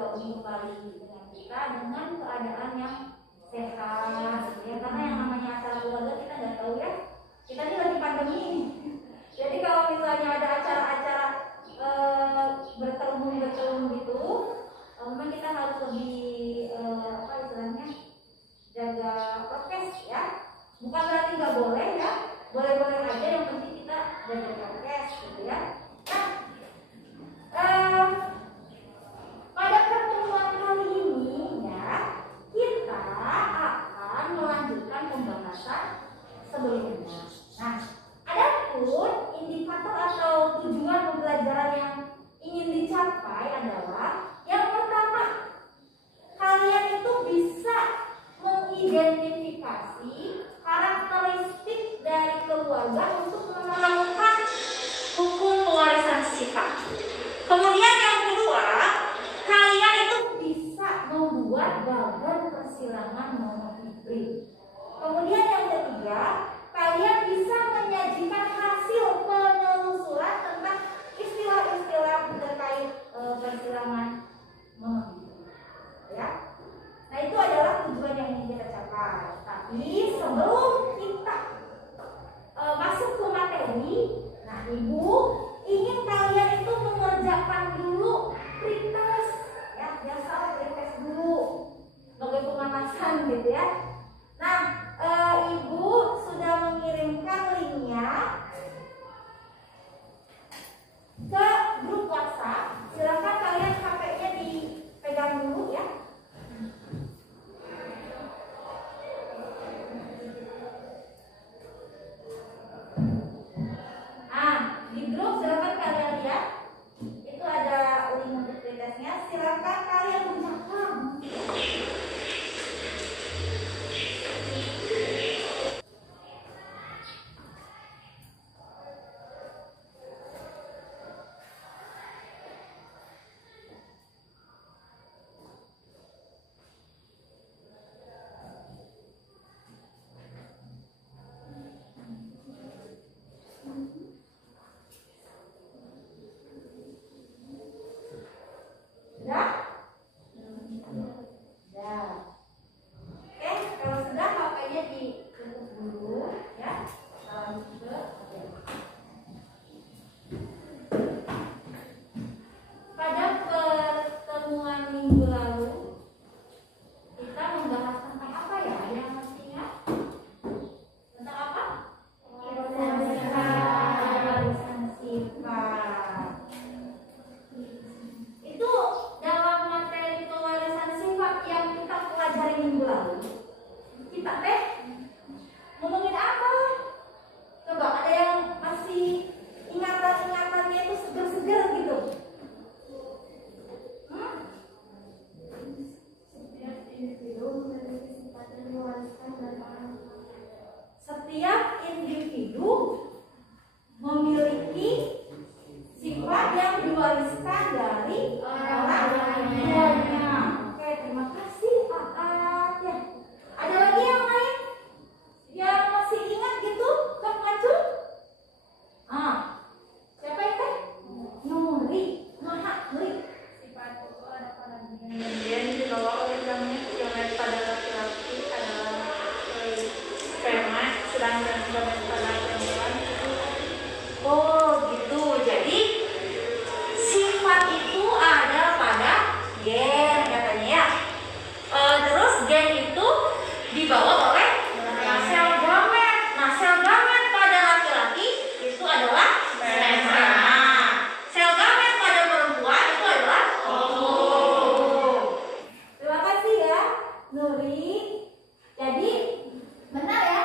bergabung kembali dengan kita dengan keadaan yang sehat, ya. Karena yang namanya acara keluarga kita nggak tahu ya. Kita ini lagi pandemi. Jadi kalau misalnya ada acara-acara berkerumun gitu, memang kita harus lebih apa istilahnya, jaga prokes ya. Bukan berarti nggak boleh ya, boleh-boleh aja, yang penting kita jaga prokes gitu ya. Nah, pada pertemuan kali ini ya, kita akan melanjutkan pembahasan sebelumnya. Nah, adapun indikator atau tujuan pembelajaran yang ingin dicapai adalah yang pertama, kalian itu bisa mengidentifikasi karakteristik dari keluarga untuk menemukan hukum pewarisan sifat. Kemudian yang kedua, kalian itu bisa membuat bagan persilangan monohibrid. Kemudian yang ketiga, kalian bisa menyajikan hasil penelusuran tentang istilah-istilah terkait persilangan monohibrid. Ya. Nah, itu adalah tujuan yang ingin kita capai. Tapi sebelum kita masuk ke materi, nah Ibu ingin kalian itu mengerjakan dulu pretest, ya, biasa pretest dulu sebagai pemanasan gitu ya. Nah, Ibu sudah mengirimkan linknya ke grup WhatsApp. Silakan kalian HP-nya dipegang dulu ya. Di grup silakan kalian lihat, itu ada link untuk pretestnya. Silakan kalian ucapkan. Setiap individu memiliki sifat yang diwariskan dari orang tuanya. Oke, terima kasih Aat ya. Ada lagi yang lain yang masih ingat gitu, Kak Macu? Siapa itu? Nuri, Nuri. Sifat itu ada pada kemudian dibawa oleh gamete pada laki-laki adalah sperma, sedangkan gamete pada perempuan itu. Oh gitu, jadi sifat itu ada pada gen katanya ya. Terus gen itu dibawa oleh sel gamet. Nah, sel gamet pada laki-laki itu adalah sperma. Sel gamet pada perempuan itu adalah ovum. Terima kasih ya, Nuri. Jadi benar ya,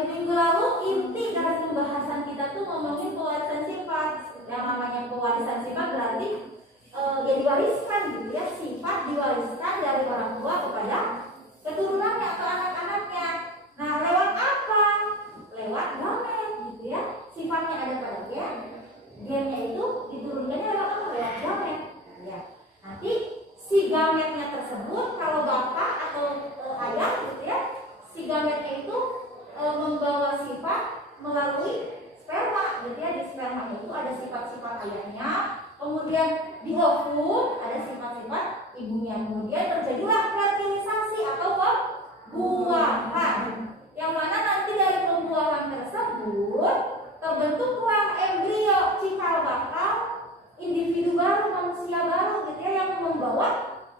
di minggu lalu inti dari pembahasan kita tuh ngomongin pewarisan sifat. Yang namanya pewarisan sifat berarti ya diwariskan gitu ya, sifat diwariskan dari orang tua kepada keturunannya atau anak-anaknya. Nah, lewat apa? Lewat gamet gitu ya. Sifatnya ada pada gen. Gennya itu diturunkannya lewat apa? Lewat gamet. Ya. Nanti si gametnya tersebut kalau bapak atau ayah gitu ya, si gametnya itu membawa sifat melalui sperma gitu ya. Di sperma itu ada sifat-sifat ayahnya, kemudian di ovum ada sifat-sifat ibunya. Kemudian terjadilah fertilisasi atau pembuahan, yang mana nanti dari pembuahan tersebut terbentuklah embrio cikal bakal individu baru, manusia baru gitu ya, yang membawa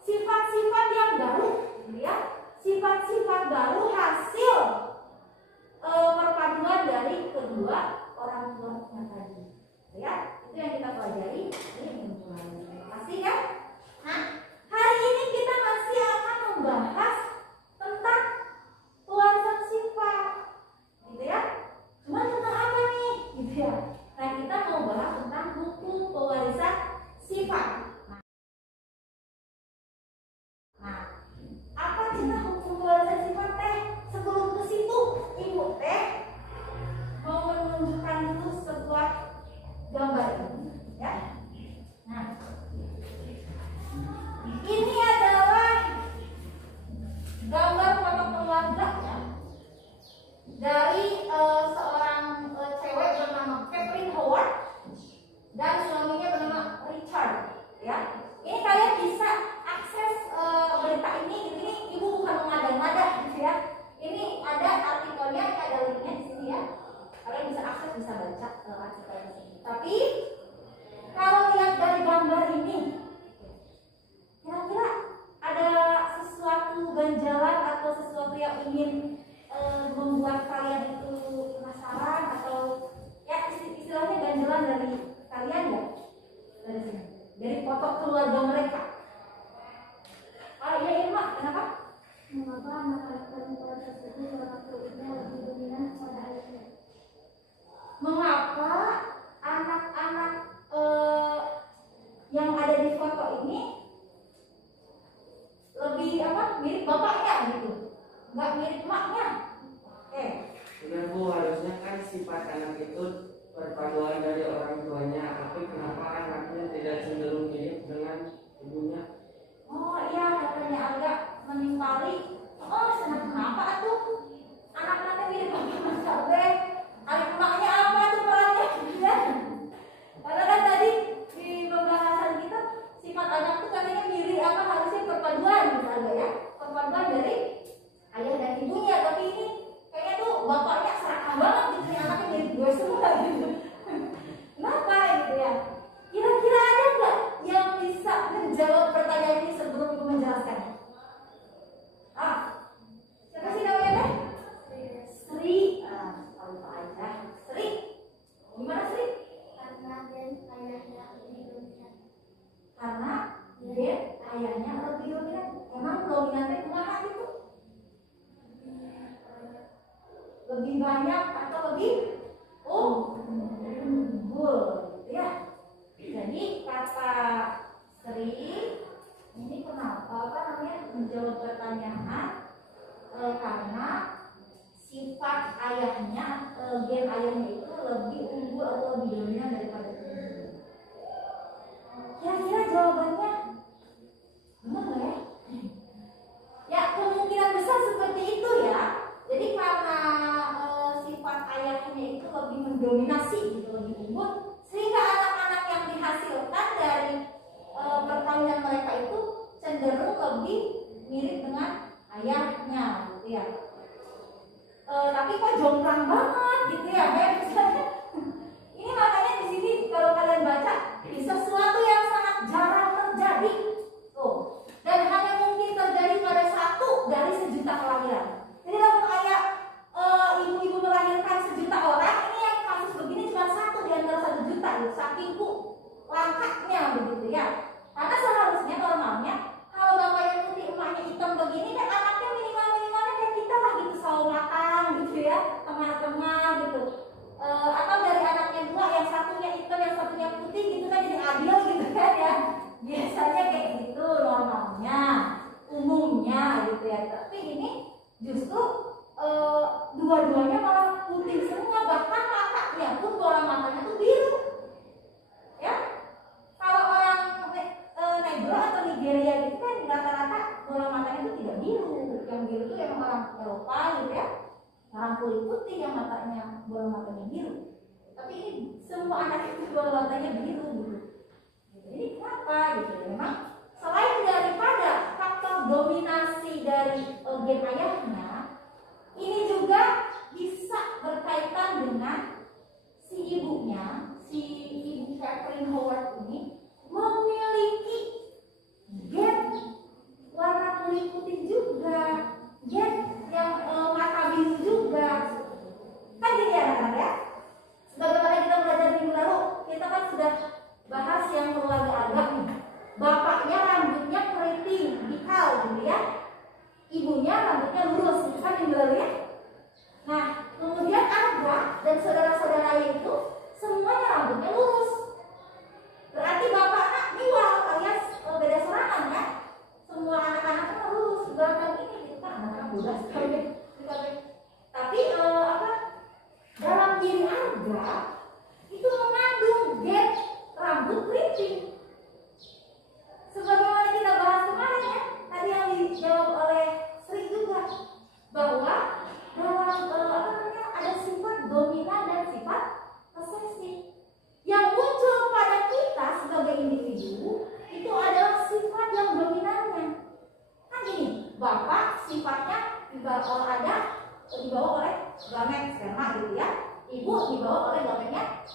sifat-sifat yang baru gitu ya, sifat-sifat baru hasil perpaduan dari kedua orang tuanya tadi gitu ya. Itu yang kita pelajari di minggu lalu. Terima kasih ya. Nah, hari ini kita masih akan membahas tentang pewarisan sifat gitu ya. Cuma tentang apa nih gitu ya. Nah, kita mau bahas tentang hukum pewarisan sifat. Nah, apa cina hukum pewarisan sifat teh? Sebelum ke situ, ibu teh mau menunjukkan dulu sebuah gambar ini ya. Nah, ini adalah gambar foto keluarga ya, dari seorang cewek bernama Catherine Howard dan suaminya bernama Richard ya. Ini kalian bisa akses berita ini ibu bukan mengada-ngada gitu ya. Ini ada artikelnya, ada linknya di sini ya. Kalian bisa akses, bisa baca artikel di sini. Tapi kalau lihat dari gambar ini, kira-kira ada sesuatu ganjalan atau sesuatu yang ingin membuat kalian itu penasaran atau ya istilahnya ganjalan dari kalian ya, dari sini, dari foto keluarga mereka. Iya Irma, kenapa? Mengapa anak-anak perempuan tersebut orang tuanya lebih dominan pada ayahnya? Mengapa anak-anak yang ada di foto ini lebih mirip bapaknya gitu, nggak mirip emaknya? Oke. Benar Bu, harusnya kan sifat anak itu perpaduan dari orang tuanya, tapi kenapa anaknya tidak cenderung mirip dengan ibunya? Oh iya, katanya agak menimpali. Oh, kenapa tuh? Anak-anaknya mirip bapak Mas Kabe. Anak emaknya apa tuh perannya? Karena kan tadi di pembahasan kita sifat anak tuh katanya mirip harusnya perpaduan misalnya ya, perpaduan dari ayah dan ibunya. Tapi ini kayaknya tuh bapaknya serakah banget gitu, anaknya mirip gue semua gitu. Kenapa gitu ya? Kira-kira ada nggak yang bisa menjawab pertanyaan ini sebelum aku menjelaskan? Siapa sih namanya? Sri. Tahu aja. Sri. Gimana Sri? Karena gen ayahnya lebih dominan. Karena gen ayahnya lebih dominan. Emang dominannya kemana gitu? Lebih banyak atau lebih unggul gitu ya. Jadi kata Sri ini kenapa menjawab pertanyaan karena sifat ayahnya, gen ayahnya itu lebih unggul atau lebih dominan daripada ibunya. Kira-kira jawabannya benar nggak ya? Ya kemungkinan besar seperti itu ya. Jadi karena sifat ayahnya itu lebih mendominasi gitu, lebih unggul, sehingga anak-anak yang dihasilkan dari perkawinan mereka itu cenderung lebih mirip dengan ayahnya gitu ya. Tapi kok jomplang banget gitu ya, misalnya. Ini makanya di sini kalau kalian baca sesuatu yang sangat jarang terjadi tuh, dan hanya mungkin terjadi pada 1 dari sejuta kelahiran. Jadi kalau kayak ibu-ibu melahirkan sejuta orang, ini yang kasus begini cuma 1 di antara 1 juta gitu, saking langkahnya begitu ya. Karena seharusnya normalnya kalau bapaknya putih emaknya hitam begini, dan anaknya minimalnya kayak kita lah gitu, sawo matang gitu ya, tengah-tengah gitu. Atau dari anaknya 2, yang satunya hitam yang satunya putih gitu kan, jadi adil gitu kan ya. Biasanya kayak gitu normalnya, umumnya gitu ya. Tapi ini justru dua-duanya malah putih semua, bahkan matanya pun bola matanya tuh biru ya. Kalau orang Negro atau Nigeria gitu kan rata-rata bola matanya itu tidak biru. Yang biru itu emang orang Eropa gitu ya, orang kulit putih yang matanya bola matanya biru. Tapi ini semua anak itu bola matanya biru gitu. Jadi kenapa gitu? Memang selain daripada gen ayahnya, ini juga bisa berkaitan dengan si ibunya, si ibu Catherine Howard ini memiliki gen warna kulit putih juga, gen yang mata biru juga. Kan gini ya anak-anak ya. Sebagaimana kita belajar minggu lalu, kita kan sudah bahas yang keluarga agak nih. Bapaknya rambutnya keriting, dikal gitu ya. Ibunya rambutnya lurus, kan minggu lalu ya. Nah, kemudian Aga dan saudara-saudaranya itu semuanya rambutnya lurus. Berarti bapaknya niwal alias beda serangan kan? Semua anak-anaknya lurus, bahkan ini gitu kan anak-anak muda sekali. Tapi dalam diri Aga itu mengandung gen rambut keriting. Sebagaimana kita bahas kemarin ya, tadi yang dijawab oleh Sri juga bahwa dalam ada sifat dominan dan sifat resesif. Yang muncul pada kita sebagai individu itu adalah sifat yang dominannya. Kan gini, bapak sifatnya dibawa oleh gamet sperma gitu ya. Ibu dibawa oleh gametnya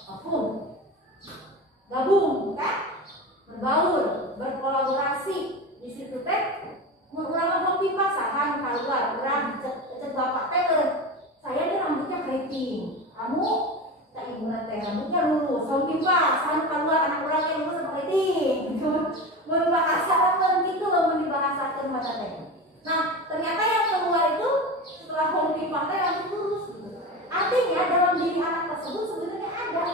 gabung kan? Berbaur, berkolaborasi. Di situ teh urang hobi pasangan keluar, urang cek bapak teh saya ini rambutnya keriting, kamu tak ibu teh rambutnya lurus, hobi pasangan keluar anak urang yang lurus sama keriting. Berbahasa begitu loh dibahasakan mata teh. Nah ternyata yang keluar itu setelah hobi pasangan rambut lurus. Artinya dalam diri anak tersebut sebenarnya ada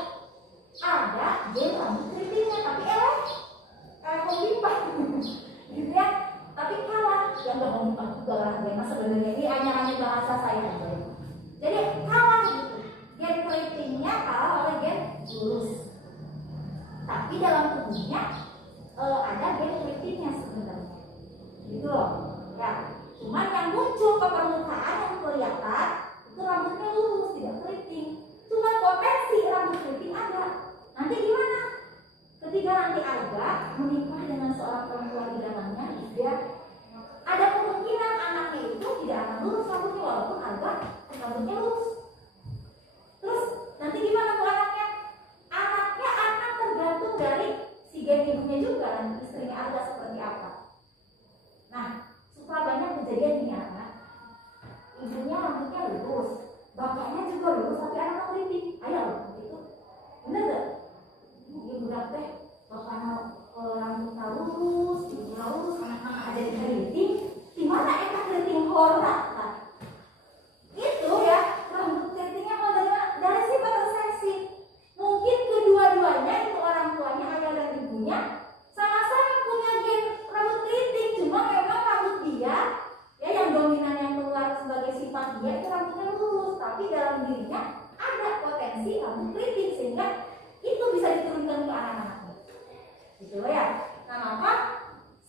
gen rambut keritingnya tapi hobi gitu ya. Tapi kalah yang gak mau juga lah sebenarnya ini hanya bahasa saya aja. Jadi kalah gitu. Gen keritingnya kalah oleh gen lurus. Tapi dalam tubuhnya ada gen keritingnya sebenarnya. Gitu loh. Ya. Cuman yang muncul ke permukaan yang kelihatan itu rambutnya lurus tidak keriting. Cuman potensi rambut keriting ada. Nanti gimana? Ketika nanti Aga menikah dengan seorang perempuan di dalamnya, dia ada kemungkinan anaknya itu tidak akan lurus rambutnya walaupun Aga rambutnya lurus. Terus nanti gimana tuh anaknya? Anaknya akan tergantung dari si gen ibunya juga dan istrinya Aga seperti apa. Nah, suka banyak kejadian ini anak. Ibunya rambutnya lurus, bapaknya juga lurus tapi anaknya keriting. Ayo, itu bener gak? Ibu teh bapaknya rambutnya lurus, ibunya lurus, anak-anak ada di keriting. Gimana eta keriting hormat? Nah, itu ya rambut keritingnya dari sifat resesif. Mungkin kedua-duanya itu orang tuanya ayah dan ibunya sama-sama punya gen rambut keriting, cuma memang rambut dia ya yang dominan yang keluar sebagai sifat dia itu rambutnya lurus, tapi dalam dirinya ada potensi rambut keriting sehingga itu bisa diturunkan ke anak-anaknya. Gitu ya. Nah, maka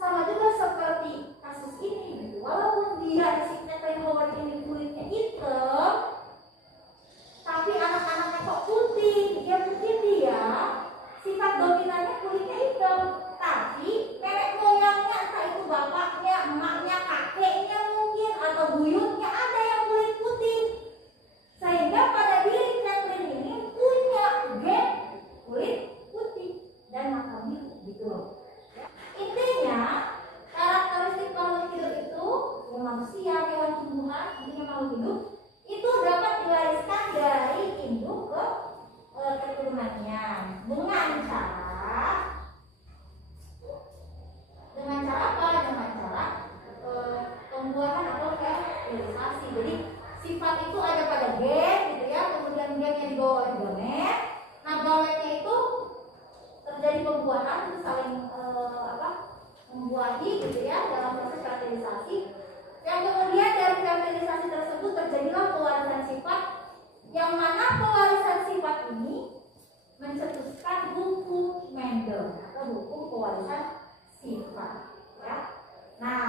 sama juga seperti kasus ini gitu. Walaupun dia si Catherine Howard ini kulitnya hitam, tapi anak-anaknya kok putih, dia putih dia, sifat dominannya kulitnya hitam. Tapi nenek moyangnya entah itu bapaknya, emaknya, kakeknya mungkin atau buyutnya ada yang kulit putih. Sehingga pada diri Catherine ini punya gen kulit putih dan mata biru gitu loh. Intinya karakteristik makhluk hidup itu yang manusia, hewan tumbuhan, intinya makhluk hidup itu dapat diwariskan dari induk ke keturunannya dengan cara apa? Dengan cara pembuahan atau fertilisasi. Jadi sifat itu ada pada gen gitu ya, kemudian gen yang dibawa oleh gamet. Nah gametnya itu terjadi pembuahan itu saling membuahi gitu ya dalam proses fertilisasi. Yang kemudian dari fertilisasi tersebut terjadilah pewarisan sifat, yang mana pewarisan sifat ini mencetuskan hukum Mendel atau hukum pewarisan sifat ya. Nah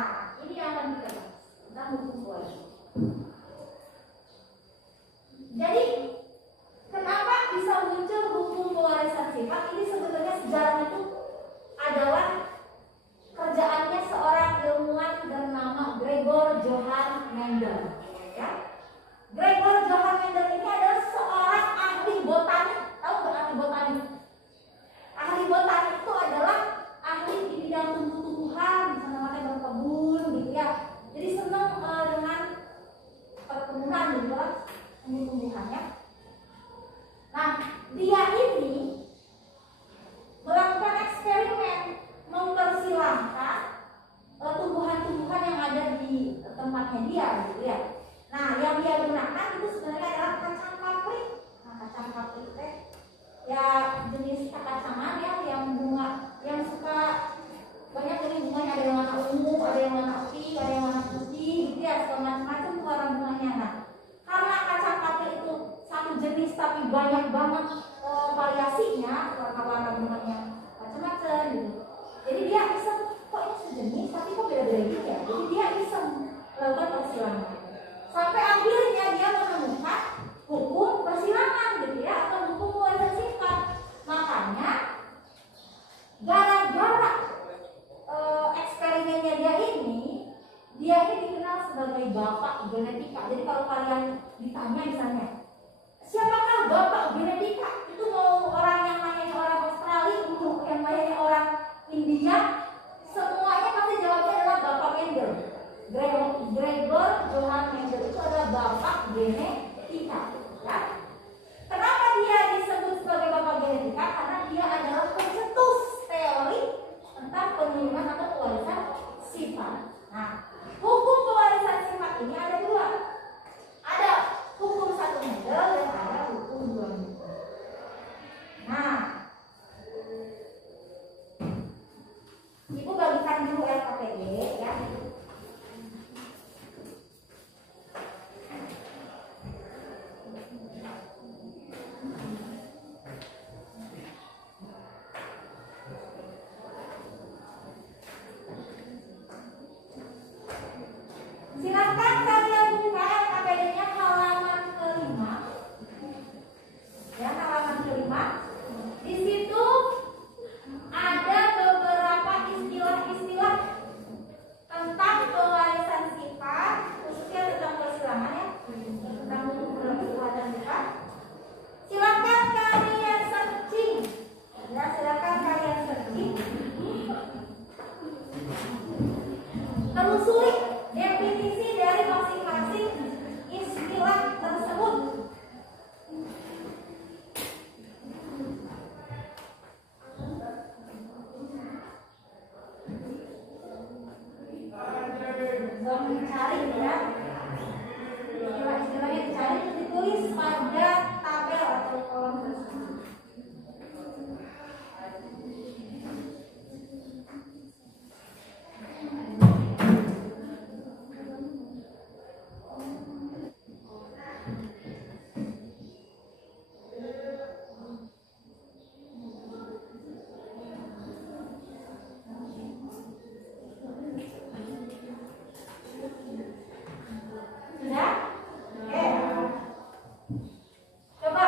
ini yang akan kita bahas tentang hukum pewarisan. Jadi kenapa bisa muncul hukum pewarisan sifat? Ini sebetulnya sejarahnya itu adalah kerjaannya seorang ilmuwan bernama Gregor Johann tempatnya dia gitu ya. Nah, yang dia gunakan itu sebenarnya adalah kacang kaprik. Nah, kacang kaprik teh ya jenis kacangan ya yang bunga yang suka banyak jenis bunganya, ada yang warna ungu, ada yang warna pink, ada yang warna putih gitu ya, macam-macam warna bunganya. Nah, karena kacang kaprik itu satu jenis tapi banyak banget variasinya, warna-warna bunganya macam-macam gitu. Jadi dia iseng, kok ini sejenis tapi kok beda-beda gitu ya. Jadi dia iseng melakukan persilangan. Sampai akhirnya dia menemukan hukum persilangan gitu ya, atau hukum pewarisan sifat. Makanya gara-gara eksperimennya dia ini dikenal sebagai bapak genetika. Jadi kalau kalian ditanya misalnya, siapakah bapak genetika? Itu mau orang yang nanya orang Australia, mau yang nanya orang India, semuanya pasti jawabnya adalah bapak Mendel. Gregor Johann Mendel itu adalah bapak genetika. Ya. Kenapa dia disebut sebagai bapak genetika? Karena dia adalah pencetus teori tentang penurunan atau pewarisan sifat. Nah, hukum pewarisan sifat ini ada dua. Ada hukum satu Mendel dan ada hukum dua Mendel. Nah, Ibu bagikan dulu LKPD ya. Silakan kalian buka LKPD-nya halaman kelima. Ya, halaman kelima. Di situ ada beberapa istilah-istilah tentang pewarisan sifat, khususnya tentang persilangan ya, tentang pewarisan sifat. Silakan kalian searching. Ya, silakan kalian searching. Telusuri definisi dari masing-masing istilah tersebut. Mencari ya, istilah-istilahnya dicari, ditulis pada tabel atau kolom tersebut. Sudah? Oke. Coba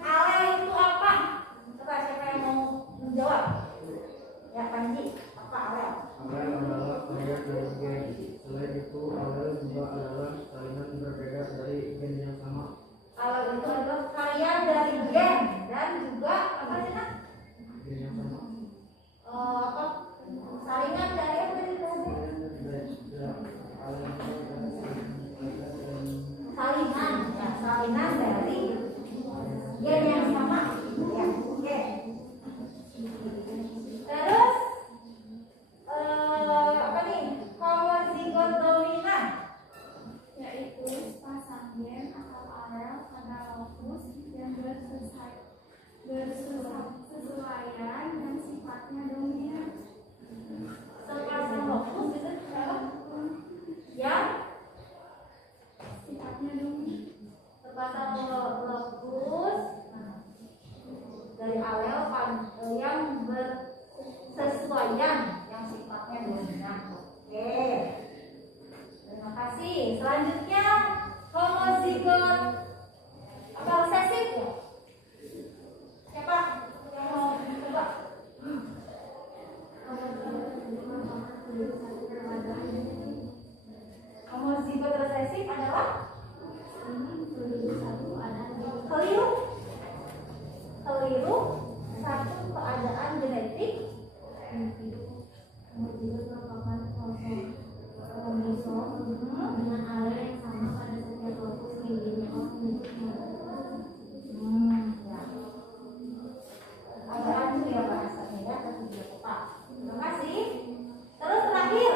ale itu apa? Coba siapa yang mau menjawab? Ya, Panji, apa ale? Ale adalah varian dari gen. Selain itu, ale juga adalah salinan berbeda dari gen yang sama. Ale itu adalah varian dari gen dan juga apa sih nak? Gen yang sama. Apa? Salingan dari apa tadi? Salinan, ya, salinan dari gen yang sama. Ya, oke. Terus apa nih? Homozigot dominan, yaitu sepasang gen atau alel pada lokus yang bersesuaian dan sifatnya dominan. sepasang lokus itu apa? Yang Sifatnya dominan. sepasang lokus dari alel yang bersesuaian yang sifatnya dominan. Oke. Terima kasih. Selanjutnya homozigot apa resesif ya? Siapa yang mau coba? Homozigot resesif adalah keliru satu keadaan genetik Dengan alel yang sama pada setiap lokus gennya ya. Keadaan itu ya bahasanya ya, tapi tidak tepat. Terima kasih. Terus terakhir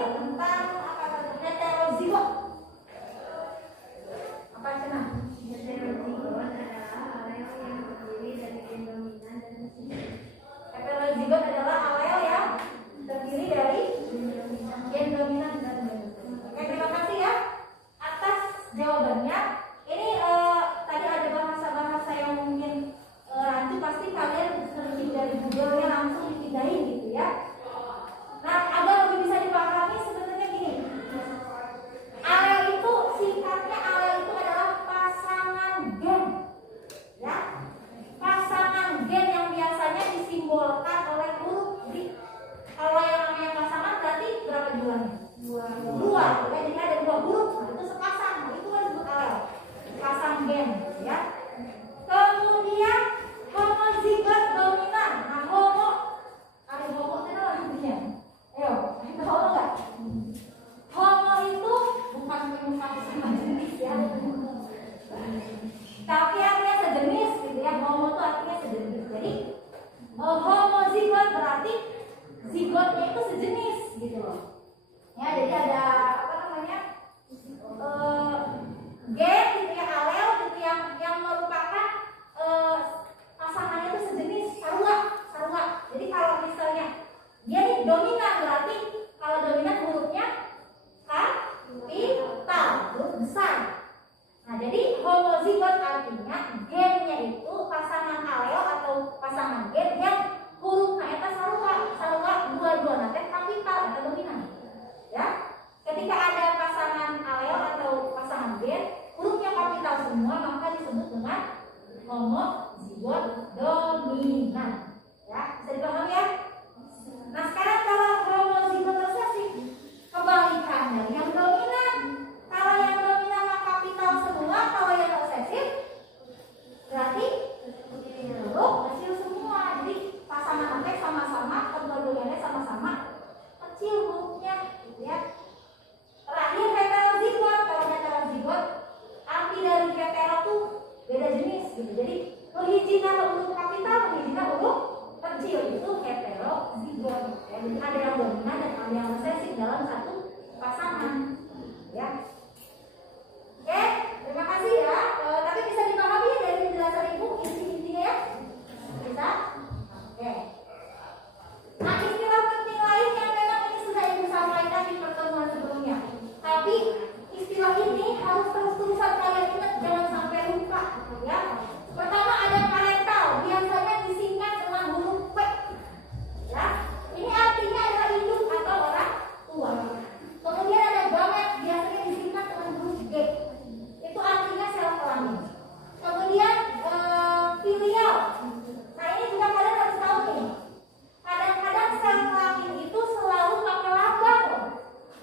alelnya? Dua. Ya, jadi ada dua huruf, nah, itu sepasang. Nah, itu kan disebut alel. Pasang gen, ya. Kemudian homozigot dominan. Nah, ada homo itu artinya. Ayo, kita homo nggak? Homo itu bukan menyukai sama jenis ya. Tapi artinya sejenis gitu ya. Homo itu artinya sejenis. Jadi homozigot berarti zigotnya itu sejenis gitu loh. Ya, jadi ada apa namanya? Gen gitu ya, alel gitu yang merupakan pasangannya itu sejenis sarua. Jadi kalau misalnya dia nih dominan, berarti kalau dominan hurufnya kapital, huruf besar. Nah, jadi homozigot artinya gennya itu pasangan alel atau pasangan gen yang hurufnya itu sarua dua-dua nanti kapital atau dominan. Ya. Ketika ada pasangan alel atau pasangan gen hurufnya kapital semua, maka disebut dengan homozigot dominan. Ya, bisa dipahami ya? Nah, sekarang kalau homozigot resesif kebalikannya yang dominan. Kalau yang dominan kapital semua, kalau yang resesif berarti huruf kecil semua. Jadi pasangan antek sama-sama, kedua-duanya sama-sama kecil hurufnya, gitu ya. Terakhir heterozigot. Kalau heterozigot arti dari hetero tuh beda jenis gitu. Jadi hijina huruf kapital, hijina huruf kecil, itu heterozigot. Ya, jadi ada yang dominan dan ada yang resesif dalam satu pasangan. Ya. Oke, terima kasih ya. Tapi bisa dipahami dari penjelasan ibu inti-intinya ya? Bisa? Oke. Nah, istilah penting lain yang memang ini sudah ibu sampaikan di pertemuan sebelumnya. Tapi istilah ini harus terus-terusan kalian ingat, jangan sampai lupa ya. Pertama ada parental, biasanya disingkat dengan huruf P. Ya. Ini artinya adalah induk atau orang tua. Kemudian ada gamet, biasanya disingkat dengan huruf G. Itu artinya sel kelamin. Kemudian filial. Nah, ini juga kalian harus tahu nih. Kadang-kadang sel kelamin itu selalu pakai lambang loh.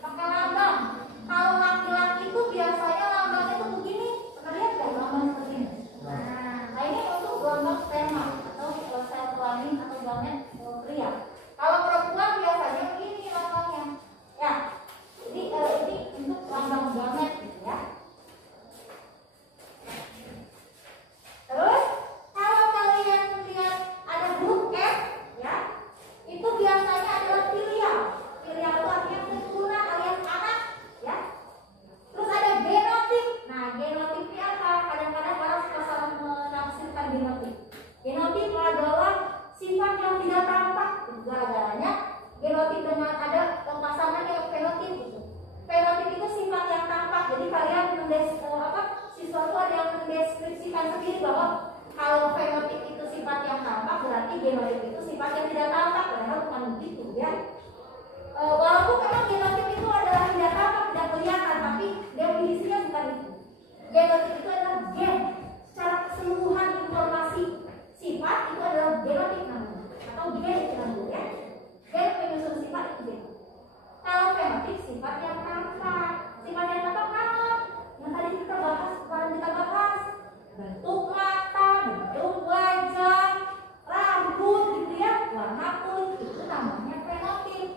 Pakai lambang. Kalau laki-laki itu biasanya lambangnya itu begini. Pernah lihat nggak lambang seperti ini? Nah, ini untuk lambang sperma atau sel kelamin atau gamet pria. Kalau perempuan biasanya begini lambangnya. Ya, jadi ini untuk lambang gamet gitu ya. Terus kalau kalian lihat ada huruf F ya, itu biasanya adalah filial. Filial itu artinya keturunan alias anak ya. Terus ada genotip. Nah, genotip ini apa? Kadang-kadang orang suka salah menafsirkan genotip. Genotip adalah sifat yang tidak tampak. Gara-garanya genotip dengan ada pasangan yang fenotip gitu. Fenotip itu sifat yang tampak. Jadi kalian siswa itu ada yang mendeskripsikan sendiri bahwa kalau fenotip itu sifat yang tampak, berarti genotip itu sifat yang tidak tampak. Padahal bukan begitu ya. Walaupun memang genotip itu adalah tidak tampak, tidak kelihatan, tapi definisinya bukan itu. Genotip itu adalah gen. Secara keseluruhan informasi sifat itu adalah genotip namanya, atau gen itu namanya ya. Gen penyusun sifat itu gen. Kalau fenotip sifat yang tampak. Sifat yang tampak apa? Yang tadi kita bahas, bentuk mata, bentuk wajah, rambut gitu ya, warna kulit, itu namanya fenotip.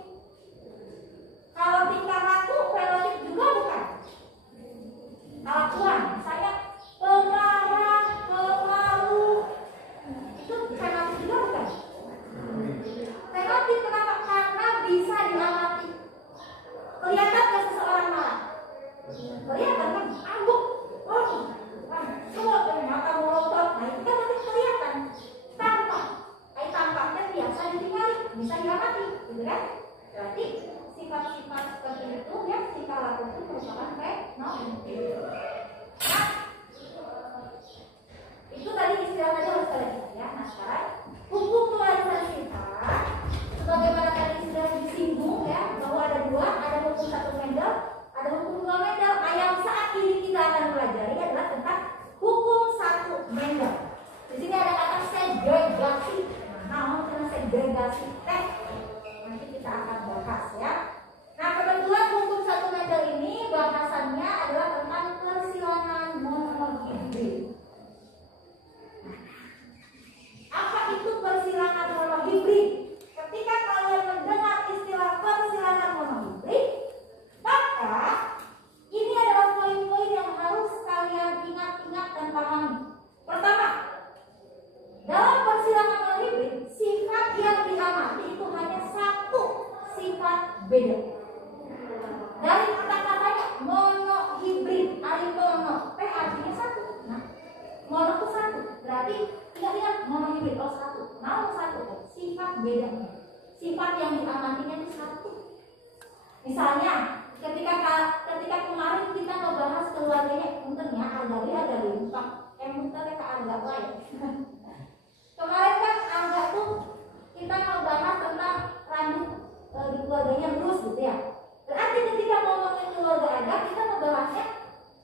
Kalau tingkah laku, fenotip juga bukan. Kelakuan, saya pemarah, pemalu, itu fenotip juga bukan. Fenotip kenapa? Karena bisa diamati. Kelihatan nggak seseorang marah? Kelihatan kan? Angguk, semua mata melotot. Nah, itu kan nanti kelihatan. Tampak, tampaknya biasa ditinggali, bisa diamati, gitu kan? Berarti sifat-sifat seperti itu ya, tingkah laku itu merupakan fenotip. Nah, itu tadi istilah tadi harus kalian ingat ya. Nah, sekarang hukum pewarisan sifat, sebagaimana tadi sudah disinggung ya, bahwa ada dua, ada hukum satu Mendel, ada hukum dua Mendel. Nah, yang saat ini kita akan pelajari adalah tentang hukum satu Mendel. Di sini ada kata segregasi. Nah, segregasi nanti kita akan bahas ya. Nah, kebetulan beda. Dari kata-katanya monohibrid, ari mono, artinya satu. Nah, mono itu satu, berarti ingat monohibrid satu. Nah, satu sifat beda. Sifat yang diamatinya itu satu. Misalnya, ketika kemarin kita membahas keluarganya, punten ya, ada lupa, punten ke Angga lain. Kemarin kan Angga tuh kita membahas tentang rambut di keluarganya lurus gitu ya. Berarti ketika ngomongin keluarga Angga, kita membahasnya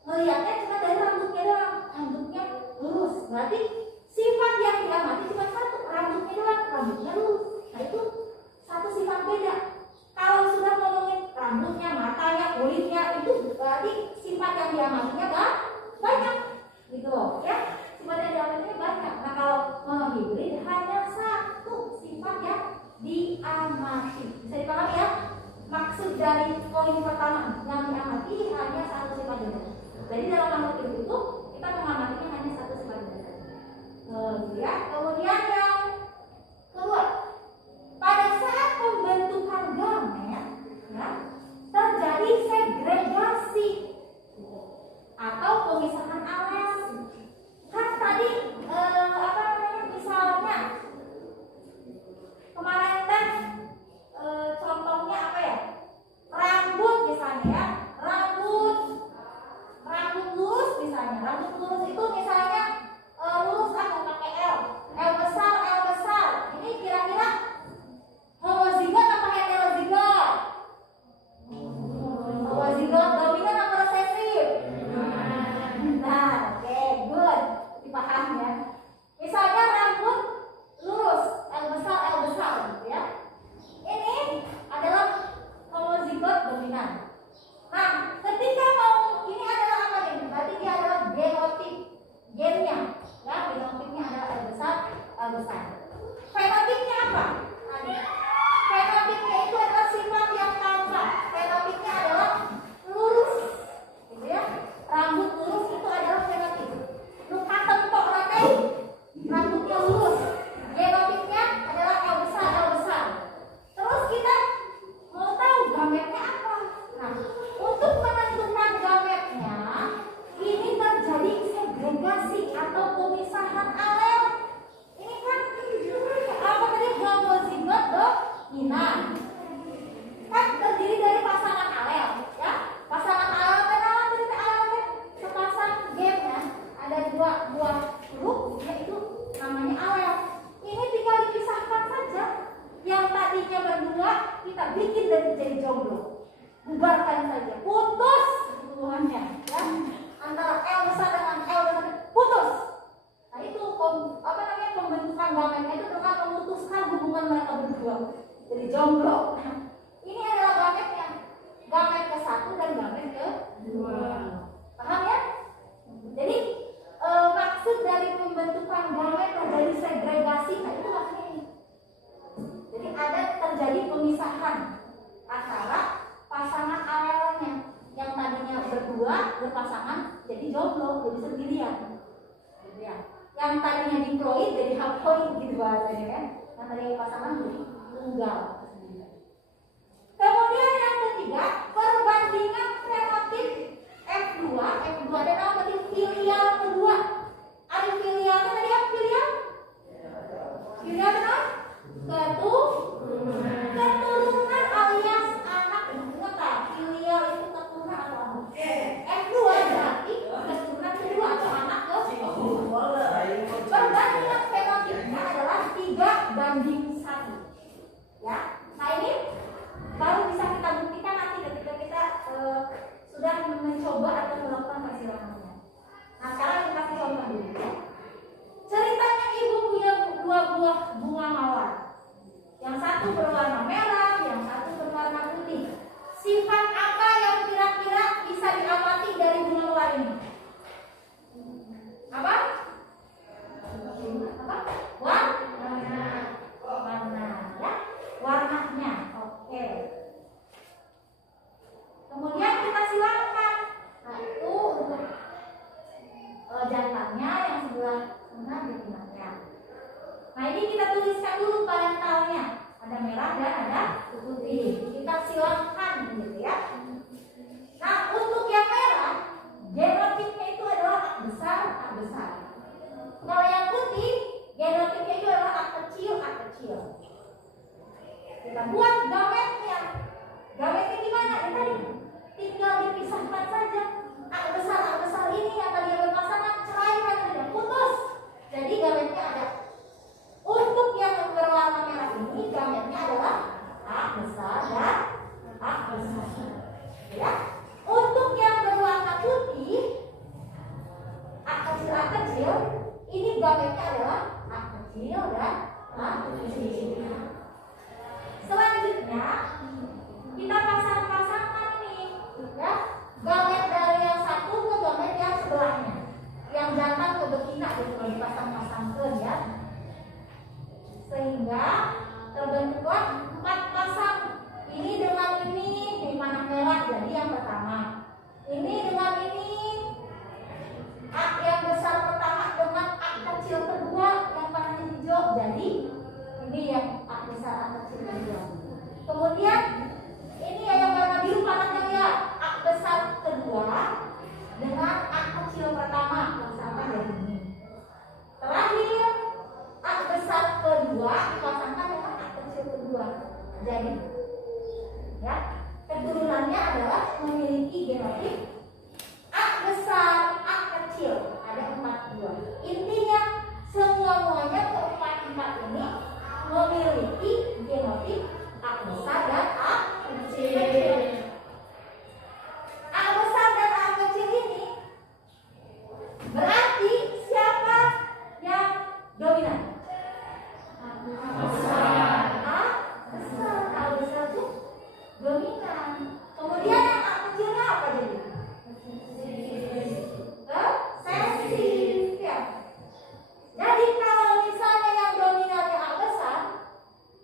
melihatnya cuma dari rambutnya doang, rambutnya lurus. Berarti sifat yang diamati cuma satu, rambutnya doang, rambutnya lurus. Nah itu satu sifat beda. Kalau sudah ngomongin rambutnya, matanya, kulitnya, itu berarti sifat yang diamatinya banyak, gitu loh, ya. Sifat yang diamatinya banyak. Nah kalau monohibrid hanya satu sifat yang diamati. Bisa dipahami ya? Maksud dari poin pertama yang diamati hanya satu sifat beda. Jadi dalam monohibrid itu kita mengamatinya hanya satu sifat beda. Ya. Kemudian yang kedua, pada saat pembentukan gamet, ya, terjadi segregasi atau pemisahan alel. Kan tadi misalnya kemarin kan contohnya apa ya? Rambut misalnya ya, rambut lurus misalnya, rambut lurus itu misalnya lurus pakai L besar. Ini kira-kira homozigot apa heterozigot? Homozigot dominan apa resesif? Nah, oke, good, dipahami ya. Misalnya rambut lurus, L besar, gitu ya. Ini adalah homozigot dominan. Nah, ketika ini adalah apa nih? Berarti dia adalah genotip, gennya, ya, genotipnya adalah L besar. Fenotipnya apa? Fenotipnya itu adalah sifat yang tampak. Fenotipnya adalah lurus, gitu ya. Rambut lurus itu adalah fenotip. Luka tempok ratai, rambutnya lurus. Genotipnya adalah L besar. Terus kita mau tahu gametnya apa? Nah, untuk menentukan gametnya, ini terjadi segregasi atau pemisahan alel. Ini kan apa tadi, homozigot dominan. Kan terdiri dari pasangan alel, ya. Pasangan alel adalah sepasang gen ya. Ada dua buah huruf, yaitu namanya alel. Ini tinggal dipisahkan saja. Yang tadinya berdua kita bikin dan jadi jomblo. Bubarkan saja, putus hubungannya, ya. Antara L besar dengan L besar putus. Nah itu pembentukan gametnya itu dengan memutuskan hubungan mereka berdua, jadi jomblo. Nah, ini adalah gametnya, gamet ke-1 dan gamet ke-2. Paham ya? Jadi maksud dari pembentukan gamet terjadi segregasi, nah itu maksudnya ini. Jadi ada terjadi pemisahan antara pasangan alelnya yang tadinya berdua berpasangan jadi jomblo, jadi sendirian, gitu ya. Yang tadinya diploid jadi haploid gitu bahasanya kan. Yang tadinya pasangan jadi tunggal. Kemudian yang ketiga, perbandingan fenotip F2 dan apa tadi filial kedua. Ada filial tadi apa filial? Filial apa? Keturunan alias anak. Ingat tak? Filial itu keturunan atau anak? F2 berarti keturunan kedua atau anak kedua. Perbandingan fenotipnya adalah 3:1, ya. keturunannya adalah memiliki genotip A besar, A kecil, ada 42. Intinya semuanya keempat ini memiliki genotip A besar dan A kecil. A besar dan A kecil ini berarti siapa yang dominan? A besar. A besar itu dominan. Kemudian yang A kecilnya apa jadi? Resesif ya. Jadi kalau misalnya yang dominannya A besar,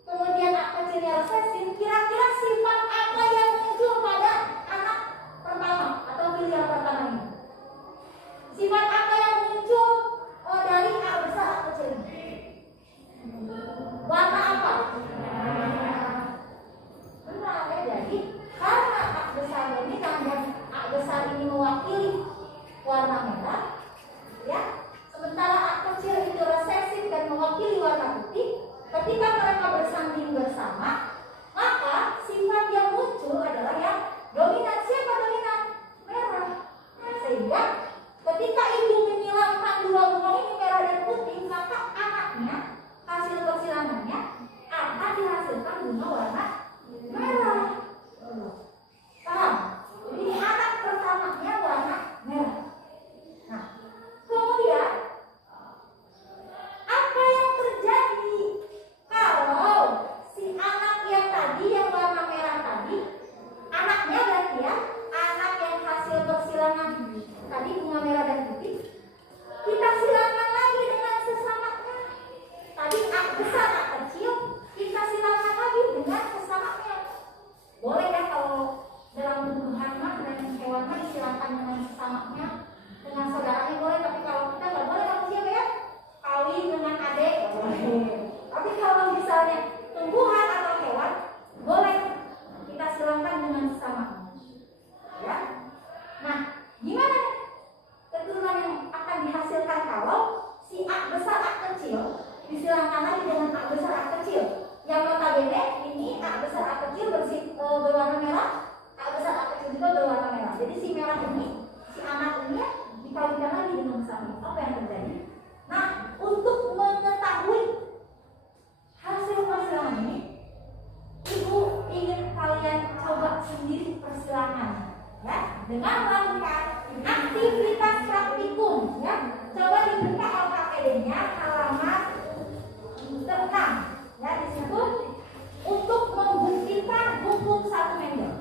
kemudian A kecilnya resesif, kira-kira sifat apa yang muncul pada anak pertama atau pilihan pertama ini? Sifat apa yang muncul dari A besar A kecil ini? Warna apa? Benar ya, jadi karena A besar dominan dan A besar ini mewakili warna merah, ya. Sementara A kecil itu resesif dan mewakili warna putih. Ketika mereka bersanding bersama, maka sifat yang muncul adalah yang dominan. Siapa dominan? Merah. Sehingga ketika ibu menyilangkan dua bunga ini merah dan putih, maka anaknya hasil persilangannya akan dihasilkan bunga warna merah. Paham? Jadi anak pertamanya warna merah. Nah, kemudian apa yang terjadi kalau si anak yang tadi yang warna merah tadi, anaknya berarti ya, anak yang hasil persilangan tadi bunga merah dan putih, kita silakan lagi dengan sesamanya. Tadi A besar A kecil, kita silakan lagi dengan sesamanya. Boleh ya kalau dalam tumbuhan dan hewan disilakan dengan sesamanya, dengan saudaranya boleh, tapi kalau kita nggak boleh manusia ya, kawin dengan adik boleh. Tapi kalau misalnya tumbuhan atau hewan, boleh kita silakan dengan sesamanya. Ya. Nah, gimana nih keturunan yang akan dihasilkan kalau si A besar A kecil disilangkan lagi dengan A besar A kecil? Yang notabene ini A besar A kecil berwarna merah, A besar A kecil juga berwarna merah. Jadi si merah ini, si anak ini ya, dikawinkan lagi dengan sama. Apa yang terjadi? Nah, untuk mengetahui hasil persilangan ini, ibu ingin kalian coba sendiri persilangan, ya, dengan melakukan aktivitas praktikum, ya. Coba dibuka LKPD-nya halaman 6, ya, di situ untuk membuktikan hukum satu Mendel.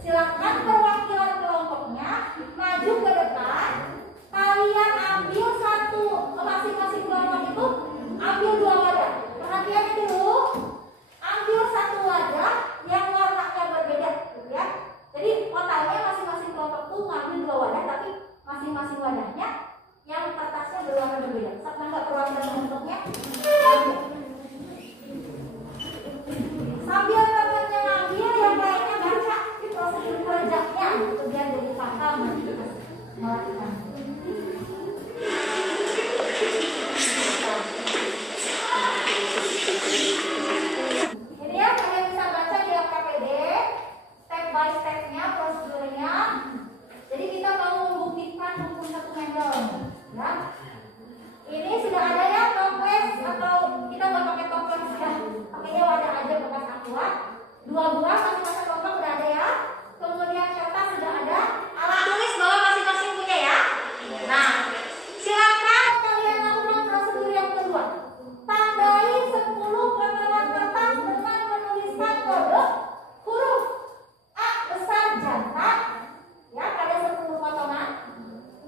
Silakan perwakilan kelompoknya maju ke depan. Kalian ambil satu, masing-masing kelompok itu ambil 2 wadah. Perhatian dulu, ambil satu wadah yang warnanya berbeda, ya. Jadi totalnya masing-masing kelompok itu ngambil 2 wadah, tapi masing-masing wadahnya yang kertasnya berwarna berbeda. Sama nggak perwakilan kelompoknya? Sambil temannya ngambil, yang lainnya baca prosedur kerjanya, kemudian jadi paham melakukan. Ini ya, kalian bisa baca di LKPD step by stepnya, prosedurnya. Jadi kita mau membuktikan hukum satu Mendel, ya. Ini sudah ada ya toples, atau kita nggak pakai toples ya, pakainya wadah aja bekas aqua. 2 buah masing-masing kelompok sudah ada ya. Kemudian kertas sudah ada. Alat tulis bawa masing-masing punya ya. Nah, silakan kalian lakukan prosedur yang kedua. Tandai 10 potongan kertas dengan menuliskan kode huruf A besar jantan, ya, pada 10 potongan.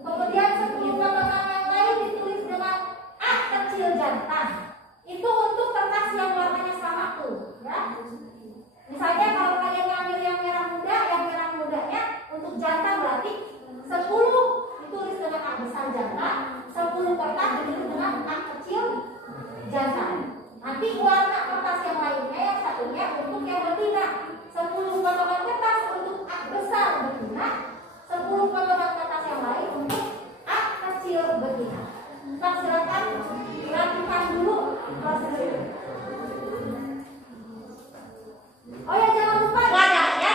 Kemudian 10 potongan yang lain ditulis dengan A kecil jantan. Itu untuk kertas yang warnanya sama tuh, ya. Misalnya kalau kalian ngambil yang merah muda, yang merah mudanya untuk jantan berarti 10 ditulis dengan A besar jantan, 10 kertas ditulis dengan A kecil jantan. Nanti warna kertas yang lainnya yang satunya untuk yang betina. 10 potongan kertas untuk A besar betina, 10 potongan kertas yang lain untuk A kecil betina. Nah, silakan lakukan dulu prosedur. Oh ya, jangan lupa wadahnya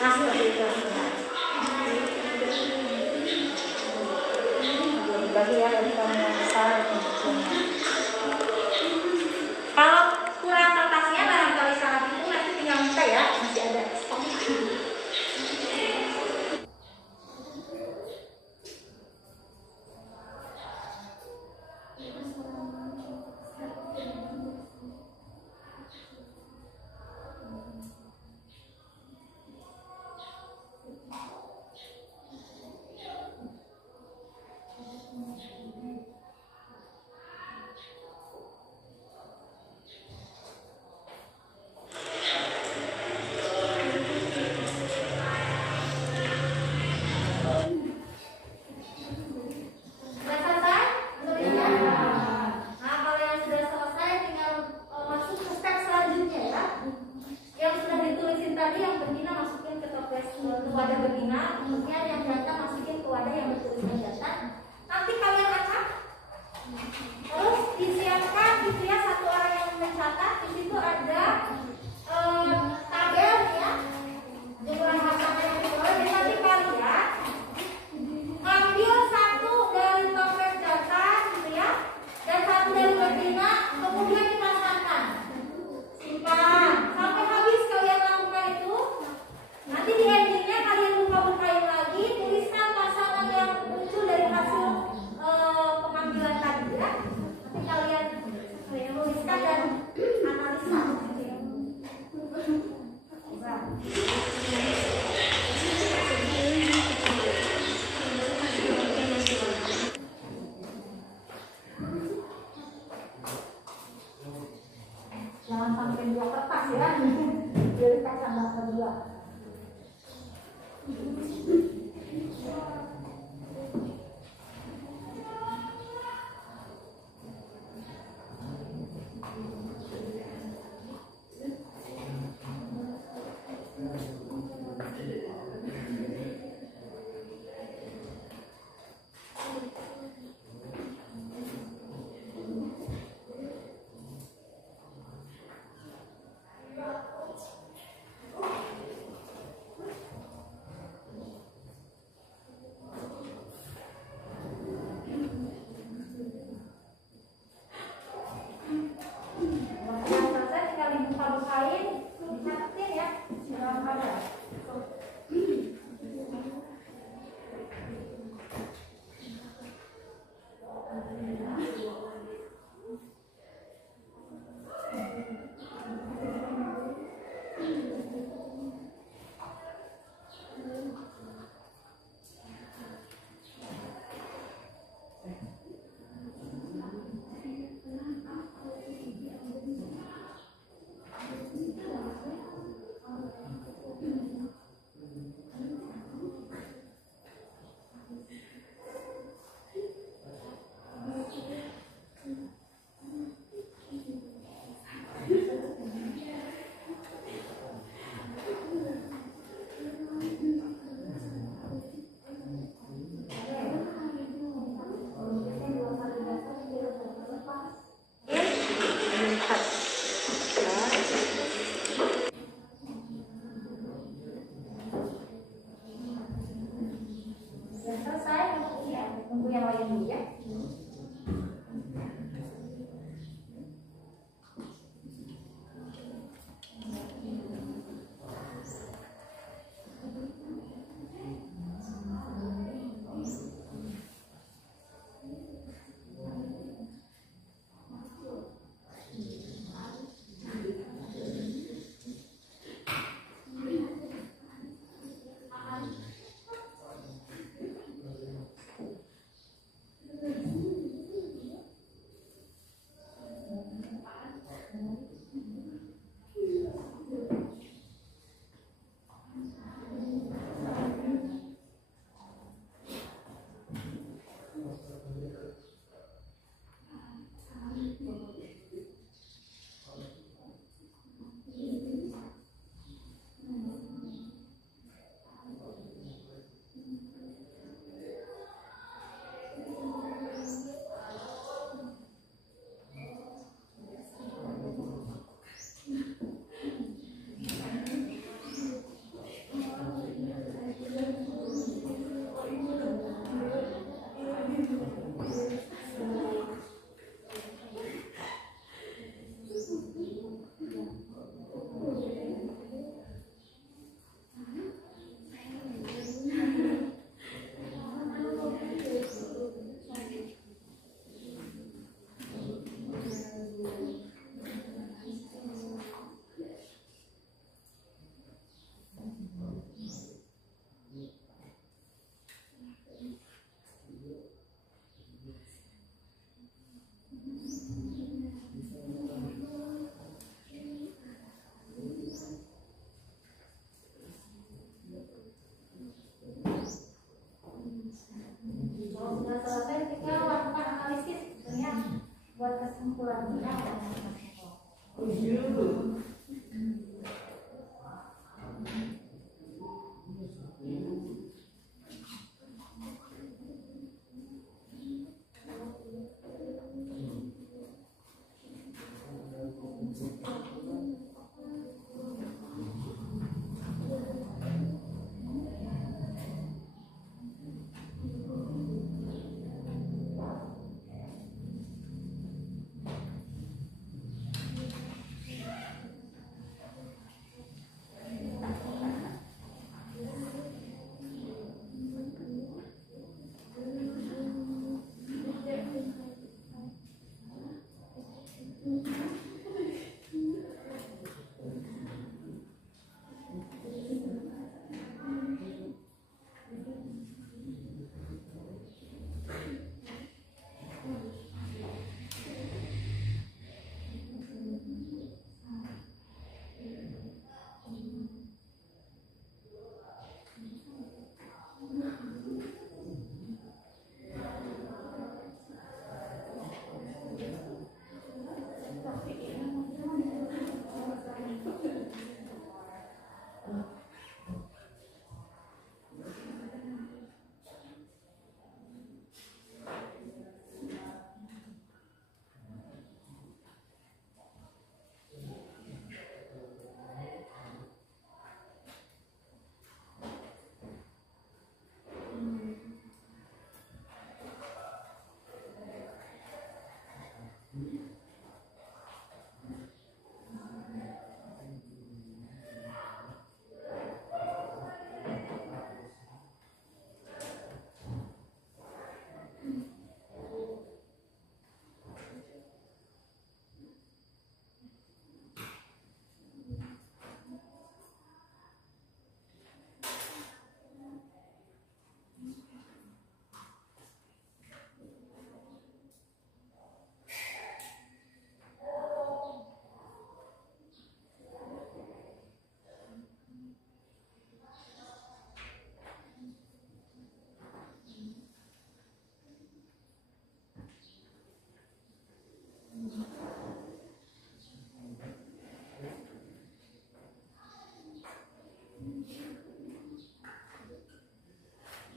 Nah, seperti itu. Bagi ya dari kamu yang besar. Kalau kurang kertasnya barangkali saat itu nanti tinggal minta ya, masih ada stok. Wadah betina, kemudian yang data masukin ke wadah yang bertuliskan data. Nanti kalian acak, terus disiapkan gitu ya, satu orang yang mencatat. Di situ ada tabel ya, jumlah hafalnya yang diperoleh. Jadi nanti kalian ambil satu dari toples data gitu ya, dan satu dari betina, kemudian dipasangkan, simpan sampai habis kalian lakukan itu. Nanti di endingnya kalian buka-bukain lagi, tuliskan pasangan yang muncul dari hasil pengambilan tadi ya. Nanti kalian tuliskan dan analisa. Jangan sampai 2 kertas ya, jadi pasang kedua. kesimpulannya. Oh iya.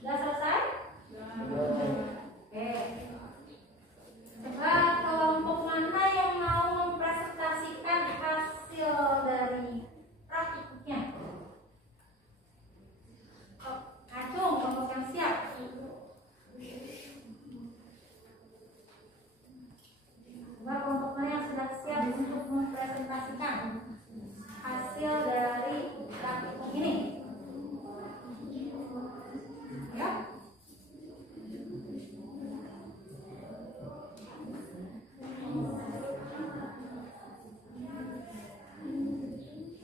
Sudah selesai? Oke. Coba kelompok mana yang mau mempresentasikan hasil dari praktiknya? Oh, Acung, kelompok yang siap. Coba kelompok mana yang sudah siap untuk mempresentasikan hasil dari praktikum ini? Ya.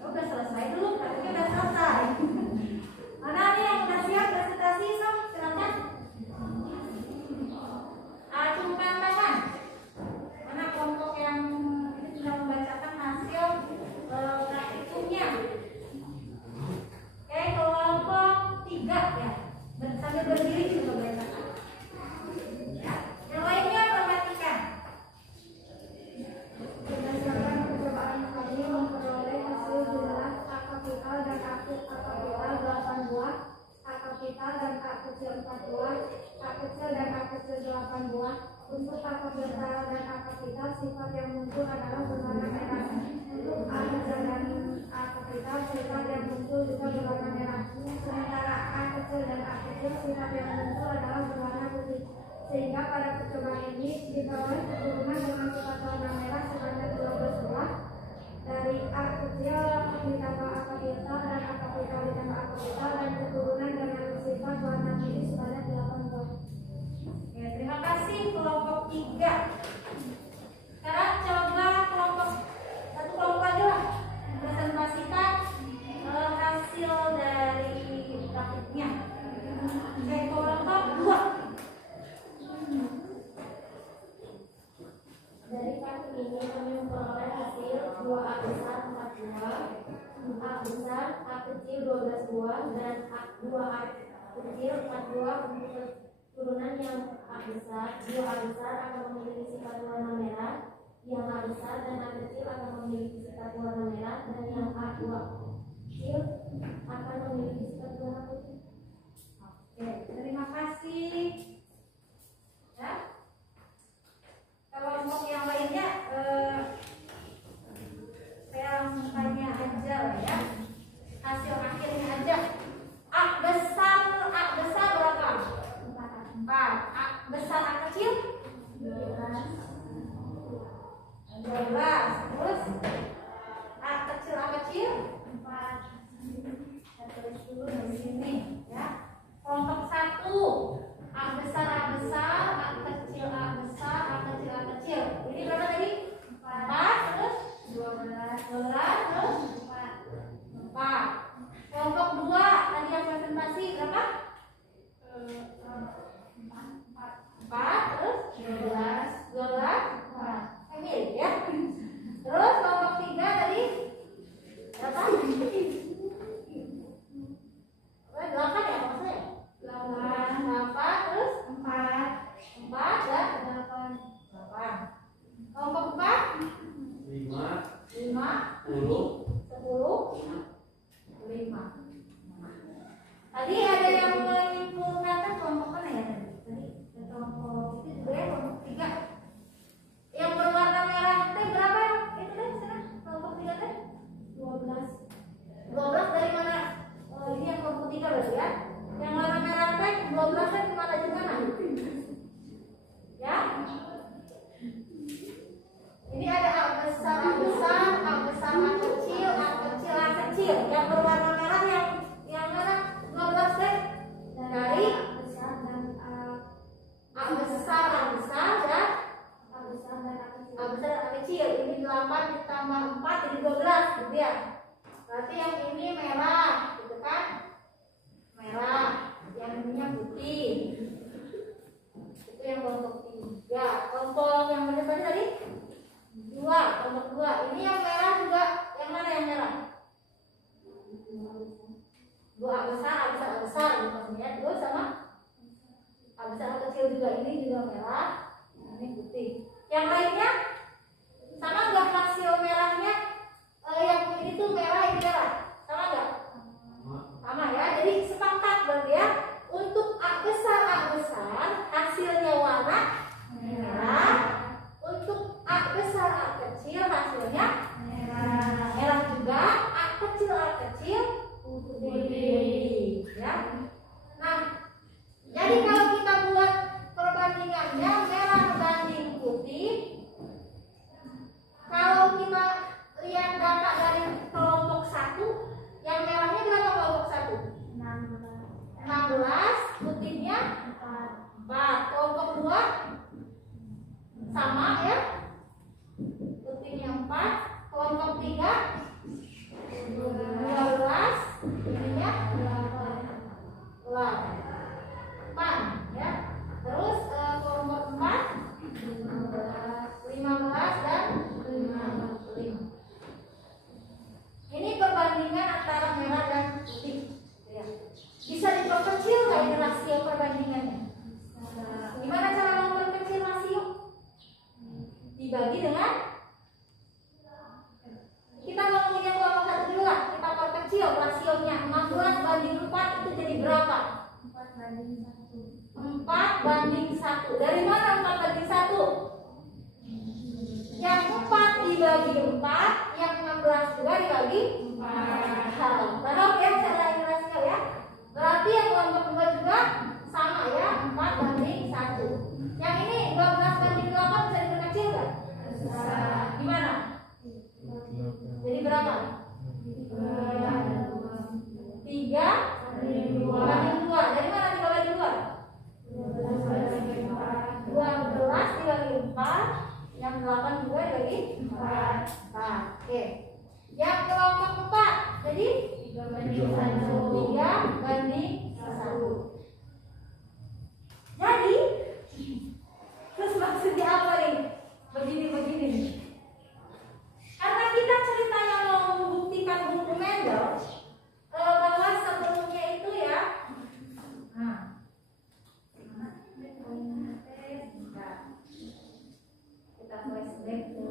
Udah selesai dulu, praktiknya udah selesai. Mana nih yang udah siap presentasi? Sok, silakan. Acungkan tangan. Mana kelompok yang ini sudah membacakan hasil praktikumnya? Oke, kelompok 3 ya. Sambil berdiri juga bacakan. Ya. Yang lainnya perhatikan. Berdasarkan percobaan kami memperoleh hasil jelas A kapital dan A kapital 8 buah, A kapital dan A kecil 4 buah, A kecil dan A kecil 8 buah. Untuk A kapital dan A kapital sifat yang muncul adalah berwarna merah. Untuk A kecil dan A kapital sifat yang muncul juga berwarna merah. Sementara A kecil dan A kecil sifat yang muncul adalah berwarna putih. Sehingga pada percobaan ini diperoleh keturunan dengan sifat warna merah sebanyak 12 buah. Dari A kecil ditambah A kapital dan A kapital ditambah A kapital, dan keturunan dengan sifat warna putih sebanyak 8 buah. Ya, terima kasih kelompok 3. Sekarang coba satu kelompok aja lah presentasikan hasil dari praktiknya. Oke, kelompok 2. Dari praktik ini kami memperoleh hasil 2A besar 4 buah, A besar, A kecil 12 buah, dan 2A kecil 4 buah. Untuk turunan yang A besar, 2A besar akan memiliki sifat warna merah, berat dan yang A2 kecil akan memiliki sifat warna putih. Oke, terima kasih. Ya. Kalau untuk yang lainnya, saya langsung tanya aja lah ya. Hasil akhirnya aja. A besar berapa? 4. A besar A kecil? 12. Terus A kecil 4. Saya tulis dulu di sini ya. Kelompok 1 A besar, A kecil, A besar, A kecil, A kecil. Ini berapa tadi? 4. Terus 12 terus 4. Kelompok 2 tadi yang presentasi berapa? 4 terus 12 mirip ya. Terus kelompok 3 tadi berapa? 8 ya maksudnya? 8 terus 4 dan 8. Kelompok 4 5 10 5. Tadi ada yang menyimpulkan kelompok mana ya tadi? Kelompok itu juga ya, kelompok 3. Yang berwarna merah teh berapa ya? Itu teh sana kelompok 3 teh 12 dari mana? Oh, ini yang kelompok 3 berarti ya. Yang warna merah teh 12 teh di mana juga nah? Ya. Ini ada A besar, A kecil, A kecil. Yang berwarna merah yang mana? 12 teh dari A besar dan A kecil. Ini 8 ditambah 4 jadi 12 gitu ya. Berarti yang ini merah, gitu kan? Merah. Yang ininya putih. Itu yang kelompok 3. Kelompok yang berapa tadi? 2, kelompok 2. Ini yang merah juga. Yang mana yang merah? 2 A besar gitu maksudnya. Terus sama A besar A kecil juga. Ini juga merah. Ini putih. Yang lainnya sama nggak rasio merahnya? Yang ini tuh merah, ini merah. Sama nggak? Sama ya. Jadi sepakat berarti ya. Untuk A besar hasilnya warna merah. Untuk A besar A kecil hasilnya merah juga. A kecil putih ya. Nah, jadi kalau kita buat perbandingannya merah banding putih, kalau kita lihat data dari kelompok 1, yang merahnya berapa kelompok 1? 16, putihnya 4. Kelompok 2 sama ya, putihnya 4. Kelompok 3 12, ininya 8 ya. Terus kelompok 4 15 dan 5. Ini perbandingan antara merah dan putih ya. Bisa diperkecil nggak ini rasio perbandingannya? Gimana cara memperkecil rasio? Dibagi dengan, kita ngomongin yang kelompok 1 dulu lah. Kita perkecil rasionya 16 banding 4 itu jadi berapa? 4 banding 1. Dari mana 4 banding 1? Yang 4 dibagi 4, yang 16 juga dibagi 4. Paham ya cara ini rasio ya? Berarti yang kelompok 2 juga sama ya, 4 banding 1. Yang ini 12 banding 8 bisa diperkecil nggak? Gimana? Jadi berapa? 3 banding 2. Dari mana 3 banding 2? 12 dibagi 4, yang 8 juga dibagi 4. Nah, oke. Yang kelompok 4, jadi 3 banding 1. Jadi, terus maksudnya apa nih? Begini. Karena kita ceritanya mau membuktikan buku Mendel, bahwa sebelumnya itu ya, kita flashback ke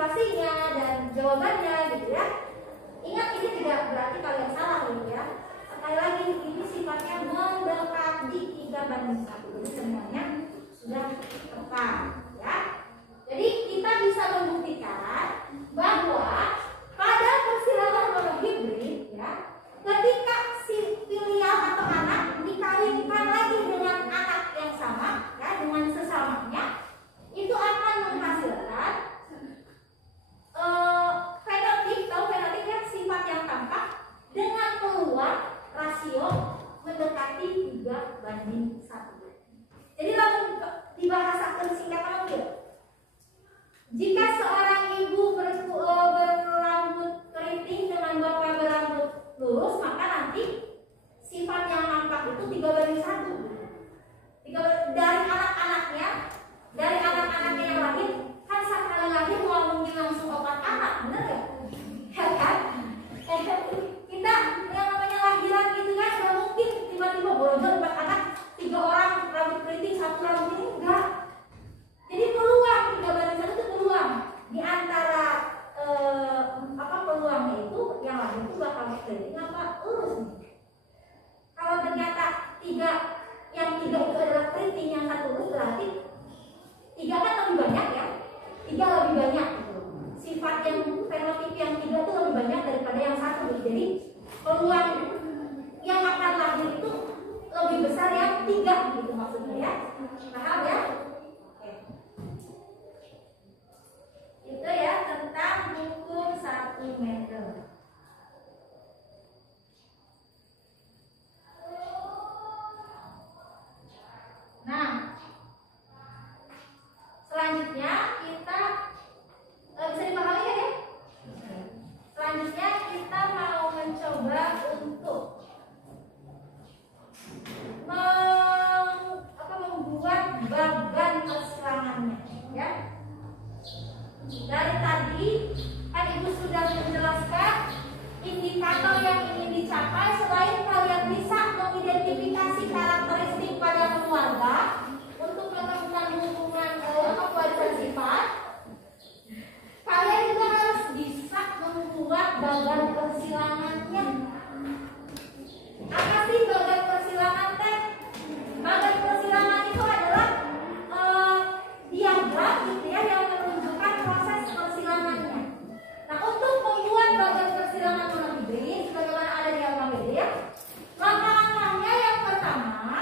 motivasinya dan jawabannya gitu ya. Ingat, ini tidak berarti kalian salah gitu ya. Sekali lagi, ini sifatnya mendekati 3:1. Jadi semuanya sudah tepat ya. Jadi kita bisa membuktikan bahwa pada persilangan monohibrid ya, ketika si filial atau anak dikawinkan lagi dengan anak yang sama ya, dengan sesamanya, itu akan menghasilkan fenotip atau fenotip yang sifat yang tampak dengan peluang rasio mendekati 3:1. Jadi lalu dibahasakan singkatan mobil. Jika seorang ibu berambut keriting dengan bapak berambut lurus, maka nanti sifat yang nampak itu 3:1. Dari anak-anaknya yang lahir, kan sekali lahir mau mungkin langsung 4 anak, bener ya? Ya kan? Kita yang namanya lahiran gitu kan, nggak mungkin tiba-tiba borojol 4 anak, 3 orang rambut keriting, 1 rambut ini enggak. Jadi peluang 3:1 itu peluang di antara peluangnya itu yang lahir itu bakal keriting apa lurus nih. Kalau ternyata yang 3 itu adalah keriting, yang 1 lurus, berarti 3 kan lebih banyak ya. 3 lebih banyak gitu. Sifat yang fenotip yang 3 itu lebih banyak daripada yang 1 gitu. Jadi peluang yang akan lahir itu lebih besar yang 3 gitu maksudnya ya. Paham ya? Oke. Itu ya tentang hukum 1 meter. Nah, selanjutnya kita bisa dipahami kan ya? Selanjutnya kita mau mencoba untuk membuat bagan persilangannya ya. Dari tadi kan Ibu sudah menjelaskan indikator yang ingin dicapai. Selain kalian bisa mengidentifikasi karakteristik pada keluarga untuk menemukan hubungan kewarisan sifat, kalian juga harus bisa membuat bagan persilangannya. Apa sih bagan persilangan teh? Bagan persilangan itu adalah diagram gitu ya, yang menunjukkan proses persilangannya. Nah, untuk membuat bagan persilangan monohibrid sebagaimana ada di alfabet ya, maka langkahnya yang pertama,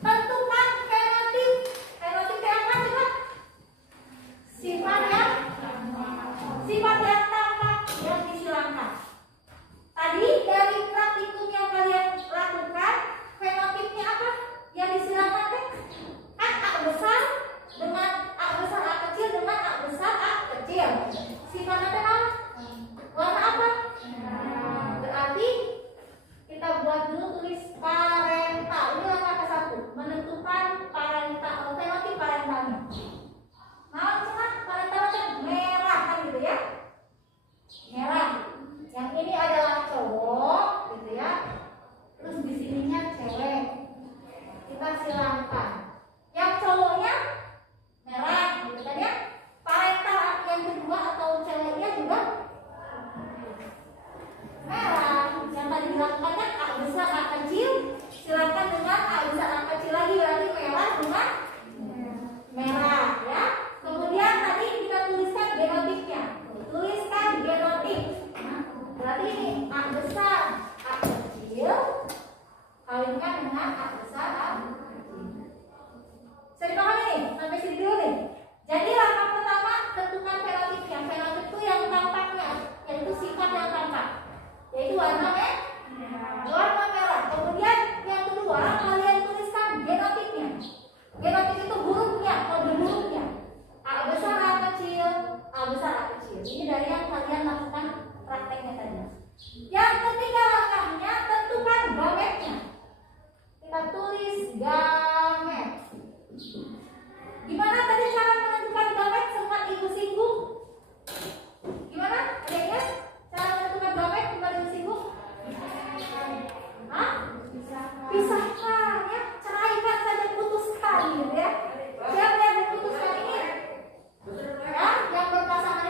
tentukan fenotip. Fenotip apa coba? Sifat yang tampak yang disilangkan. Tadi dari praktikum yang kalian lakukan, fenotipnya apa? Yang disilangkan teh kan A besar dengan A besar A kecil dengan A besar A kecil. Sifatnya teh apa? Warna apa? Berarti kita buat dulu tulis parental. Ini langkah ke-1, menentukan parental, fenotip parentalnya. Nah, misalkan parentalnya merah kan gitu ya. Merah. Yang ini adalah cowok gitu ya. Terus di sininya cewek. Kita silangkan. Yang cowoknya merah gitu kan ya. Parental yang kedua atau ceweknya juga merah. Yang tadi dilakukannya A besar A kecil, silakan dengan A besar A kecil lagi, berarti merah dengan merah ya. Kemudian tadi kita tuliskan genotipnya. Tuliskan genotip. Nah, berarti ini A besar A kecil kawinkan dengan A besar A kecil. Bisa dipahami nih? Sampai sini dulu nih. Jadi langkah pertama, tentukan fenotipnya. Fenotip itu yang tampaknya, yaitu sifat yang tampak, yaitu warna merah. Kemudian yang kedua, kalian tuliskan genotipnya. Genotip itu hurufnya, kode hurufnya. A besar A kecil, A besar A kecil. Ini dari yang kalian lakukan prakteknya tadi. Yang ketiga langkahnya, tentukan gametnya. Kita tulis gamet. Gimana tadi cara menentukan gamet? Sempat Ibu singgung. Gimana? Ada ingat cara menentukan gamet? Sempat Ibu singgung? Hah? Pisahkan ya, ceraikan saja, putuskan gitu ya. Siapa yang diputuskan ini? Ya, yang berpasangan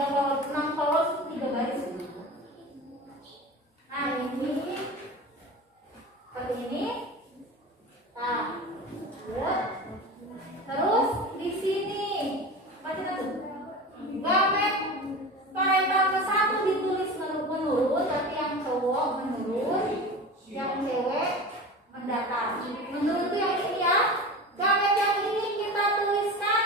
6 polos 3 garis. Nah ini seperti ini. Nah, ya. Terus di sini baca tuh. Gamet parental ke 1 ditulis menurun, tapi yang cowok menurun, yang cewek mendatar. Menurun itu yang ini ya. Gamet yang ini kita tuliskan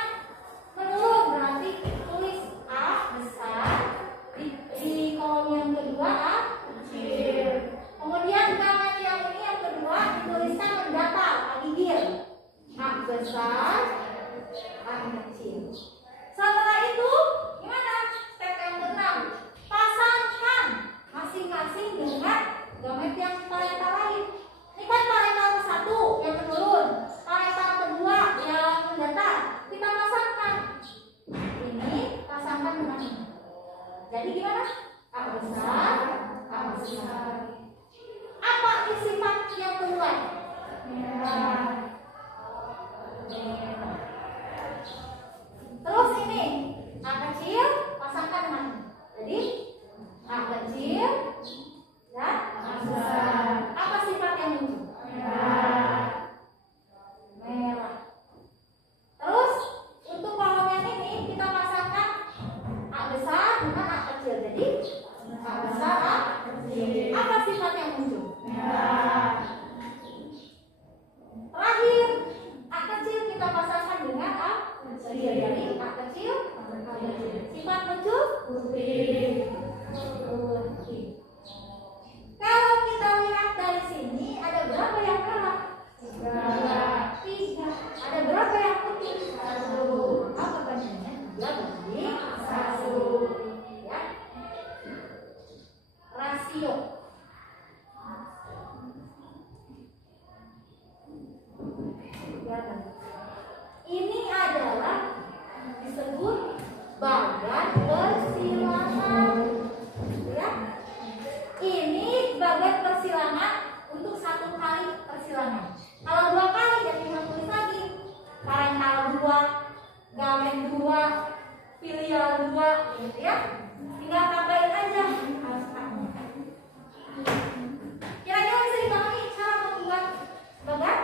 menurun, berarti tulis A besar, di kolom yang kedua A kecil. Kemudian gamet yang ini yang kedua dituliskan mendatar, A gigir. A besar, A kecil. Setelah itu gimana? Step yang ke-6, pasangkan masing-masing dengan gamet yang parental lain. Ini kan parental ke-1 yang menurun, parental kedua yang mendatar. Kita pasangkan. Ini pasangkan dengan ini. Jadi gimana? A besar, A besar. Apa sifat yang kedua? Merah. Terus ini A kecil pasangkan dengan ini. Jadi A kecil dan A besar. Apa sifat yang muncul? Merah. Merah. Terus untuk kolom yang ini kita pasangkan A besar dengan A kecil. Jadi A besar A kecil. Apa sifat yang muncul? Merah. Terakhir A kecil kita pasangkan dengan A kecil. Jadi A kecil, A kecil. Sifat muncul putih. Putih. Kalau kita lihat dari sini ada berapa yang merah? 3. Ada berapa yang putih? 1. Apa bandingnya? 3:1. Ya. Rasio. Ini adalah disebut bagan persilangan. Ya. Ini bagan persilangan untuk 1 kali persilangan. Kalau 2 kali ya tinggal tulis lagi. Parental 2, gamet 2, filial 2, gitu ya. Tinggal tambahin aja angkanya. Kira-kira bisa dipahami cara membuat bagan?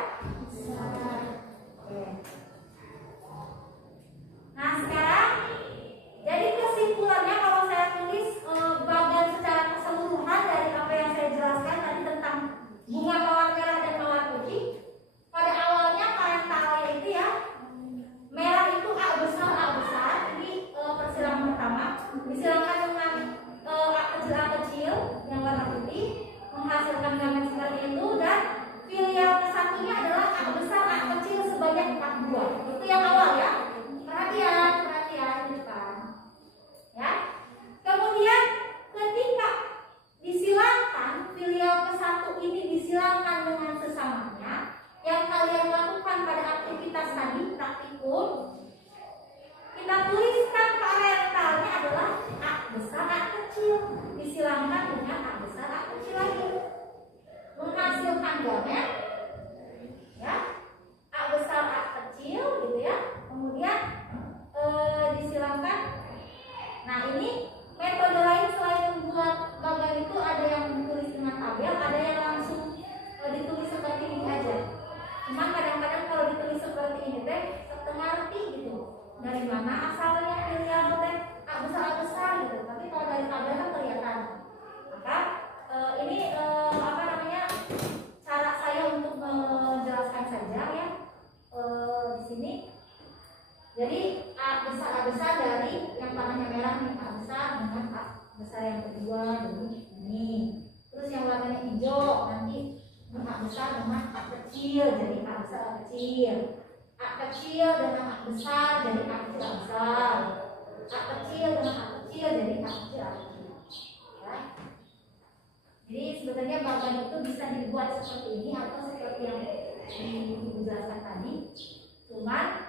Nah sekarang, jadi kesimpulannya kalau saya tulis bagan secara keseluruhan dari apa yang saya jelaskan tadi tentang bunga mawar merah dan mawar putih. Pada awalnya parentalnya itu ya, merah itu A besar, ini persilangan pertama, disilangkan dengan A kecil yang warna putih, menghasilkan gamet seperti itu, dan filial ke-1-nya adalah A besar A kecil sebanyak 4 buah. Itu yang awal ya. Perhatian di depan. Ya. Kemudian ketika disilangkan filial ke-1 ini disilangkan dengan sesamanya, yang kalian lakukan pada aktivitas tadi praktikum, kita tuliskan parentalnya adalah A besar A kecil disilangkan dengan A besar A kecil lagi, menghasilkan gamet ya A besar A kecil gitu ya. Kemudian disilangkan. Nah ini metode lain selain membuat bagan itu ada yang ditulis dengan tabel, ada yang langsung ditulis seperti ini aja. Cuma kadang-kadang kalau ditulis seperti ini teh setengah arti gitu. Dari mana asalnya filial teh A besar gitu. Tapi kalau dari tabel kan kelihatan. Maka ini apa namanya, cara saya untuk menjelaskan saja ya di sini. Jadi A besar dari yang warnanya merah nih, A besar dengan A besar yang kedua ini. Terus yang warnanya hijau nanti A besar dengan A kecil, jadi A besar A kecil. A kecil dengan A besar jadi A kecil A besar. A kecil dengan A kecil jadi A kecil A kecil. Ya. Jadi sebetulnya bagan itu bisa dibuat seperti ini atau seperti yang dijelaskan tadi. Cuman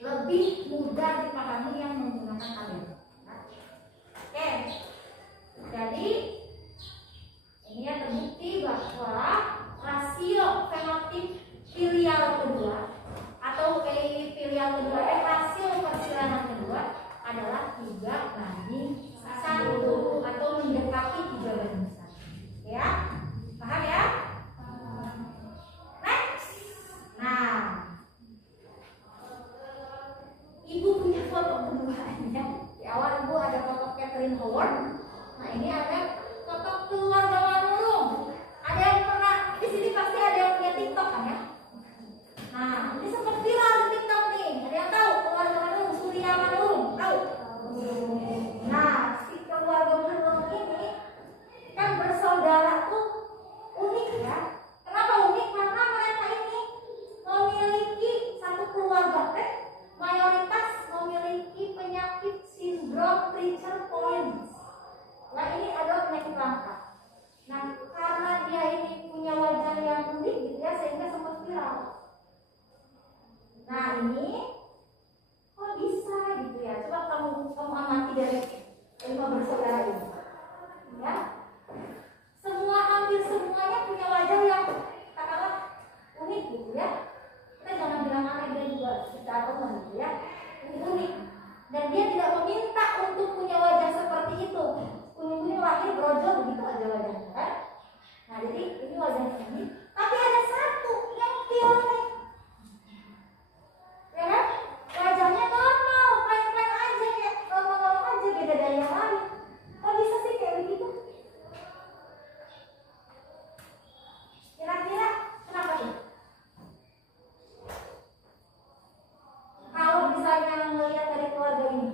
lebih mudah dipahami yang menggunakan tabel. Oke, jadi ini ya terbukti bahwa rasio fenotip filial kedua atau filial kedua rasio persilangan kedua adalah 3:1. Ibu punya foto keduanya. Di awal ibu ada foto Catherine Howard. Nah ini ada foto keluarga Manurung. Ada yang pernah di sini pasti ada yang punya TikTok kan ya? Nah ini sempat viral di TikTok nih. Ada yang tahu keluarga Manurung, Surya Manurung? Tahu? Nah si keluarga Manurung ini kan bersaudara tuh unik ya. Kenapa unik? Karena mereka ini memiliki satu keluarga mayoritas memiliki penyakit sindrom Treacher-Collins. Nah ini adalah penyakit langka. Nah karena dia ini punya wajah yang unik gitu ya, sehingga sempat viral. Nah ini kok bisa gitu ya? Coba kamu amati dari 5 bersaudara ini, ya. Hampir semuanya punya wajah yang katakanlah unik gitu ya. Kita jangan bilang aneh, dia juga secara umum gitu ya. Ini unik. Dan dia tidak meminta untuk punya wajah seperti itu. Kuning-kuning lahir brojol begitu aja wajahnya kan. Nah jadi ini wajahnya ini. Tapi ada satu yang unik. Ya kan? Wajahnya normal, plain-plain aja kayak normal-normal aja, beda dari yang lain. Kok bisa sih kayak begitu? Kira-kira kenapa tuh? Kalau misalnya melihat dari keluarga ini,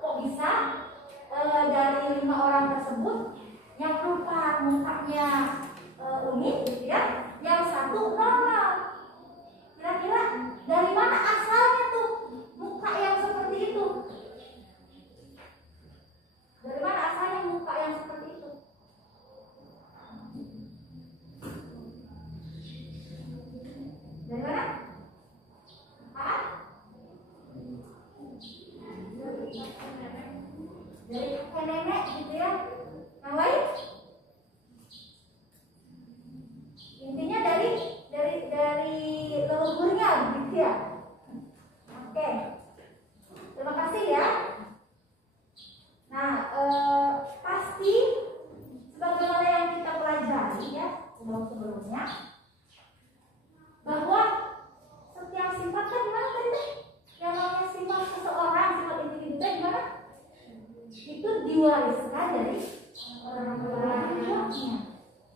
kok bisa dari 5 orang tersebut yang 4 mukanya unik gitu ya, yang 1 normal. Kira-kira dari mana asalnya tuh muka yang seperti itu? Dari mana asalnya muka yang seperti itu? Dari mana? Dari kakek nenek gitu ya. Yang lain? Intinya dari leluhurnya gitu ya. Oke. Terima kasih ya. Nah, pasti sebagaimana yang kita pelajari ya sebelumnya, bahwa setiap sifat kan gimana tadi? Yang namanya sifat seseorang, sifat individu gimana? Itu diwariskan dari orang tuanya.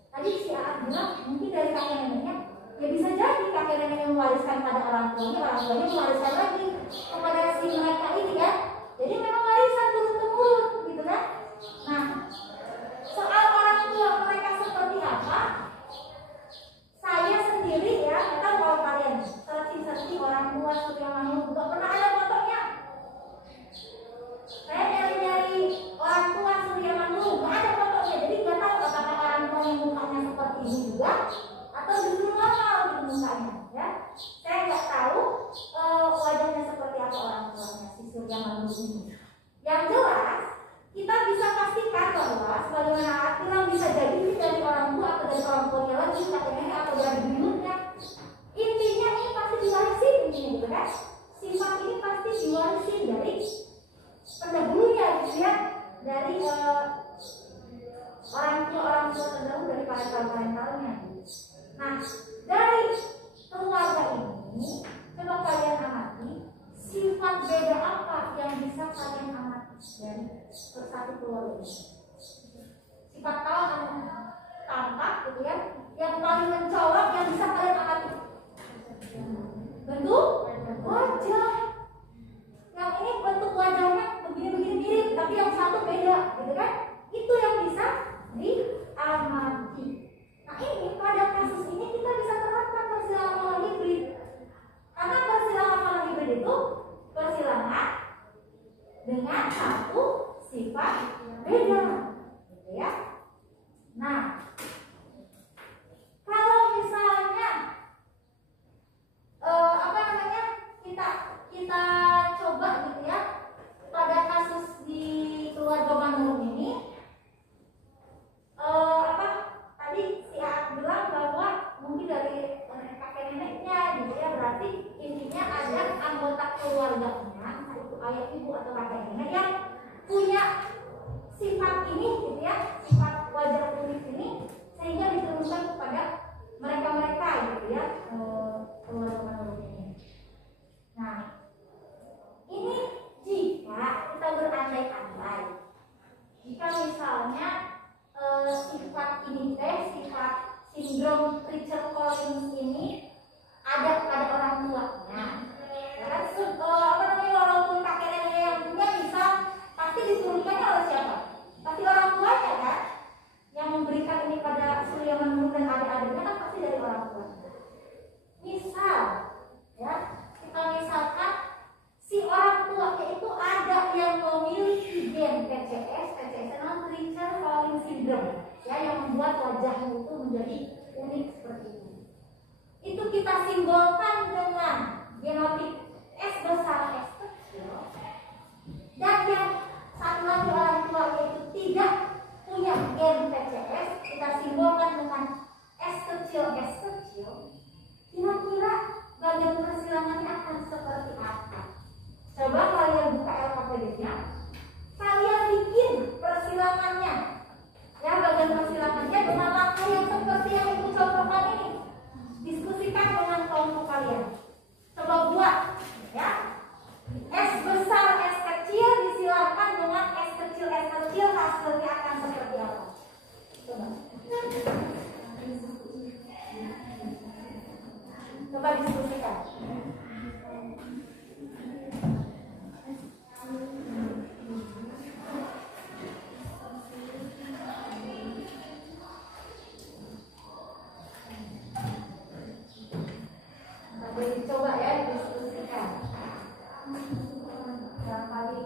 Tadi si Aat bilang mungkin dari kakek neneknya, ya bisa jadi kakek neneknya mewariskan pada orang tuanya mewariskan lagi kepada si mereka ini ya. Jadi memang warisan turun temurun gitu kan. Nah, soal orang tua mereka seperti apa, saya sendiri ya, nggak tahu kalau kalian searching orang tua Surya Manurung, nggak pernah ada fotonya. Saya nyari-nyari orang tua Surya Manurung, nggak ada fotonya, jadi nggak tahu apakah orang tuanya mukanya seperti ini juga atau justru normal gitu mukanya, ya. Saya nggak tahu wajahnya seperti apa orang tuanya si Surya Manurung ini. Yang jelas kita bisa pastikan bahwa sebagaimana Atila bisa jadi ini dari orang tua atau dari orang tuanya lagi, kakeknya atau dari buyutnya. Intinya ini pasti diwarisin intinya gitu kan. Sifat ini pasti diwarisin dari pendahulunya gitu ya, dari orang tua terdahulu, dari parentalnya. Nah, dari keluarga ini coba kalian amati sifat beda apa yang bisa kalian amati dari satu keluarga ini. Sifat tampak gitu ya, yang paling mencolok yang bisa kalian amati. Bentuk wajah. Yang ini bentuk wajahnya begini-begini mirip, tapi yang satu beda, gitu kan? Itu yang bisa diamati. Nah ini pada kasus ini kita bisa terapkan persilangan pola hibrid. Karena persilangan pola hibrid itu persilangan dengan satu sifat beda, gitu ya. Nah, kalau misalnya kita coba gitu ya, pada kasus di keluarga Manurung ini, tadi si Aat bilang bahwa mungkin dari kakek neneknya gitu ya, berarti intinya ada anggota keluarganya, itu ayah ibu atau kakek nenek yang punya sifat ini gitu ya, sifat wajah unik ini, sehingga diteruskan kepada mereka gitu ya, keluarga Manurung ini. Nah, menjadi unik seperti ini. Itu kita simbolkan dengan geometrik S besar S kecil. Dan yang satu lagi orang tua yaitu tidak punya gen PCS, kita simbolkan dengan S kecil. Kira-kira bagian persilangannya akan seperti apa? Coba kalian buka LKPD-nya, kalian bikin persilangannya. Ya, bagian persilangannya dengan langkah yang seperti yang ibu contohkan ini. Diskusikan dengan kelompok kalian. Coba buat, ya. S besar S kecil disilakan dengan S kecil hasilnya akan seperti apa? Coba diskusikan. Coba ya diskusikan. Barangkali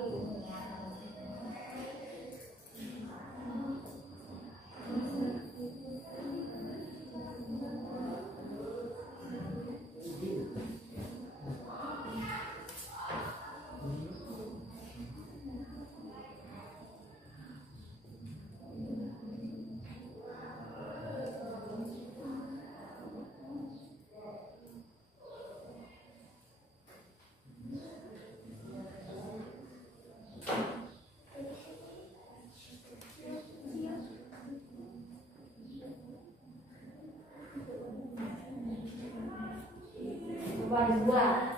dibuat.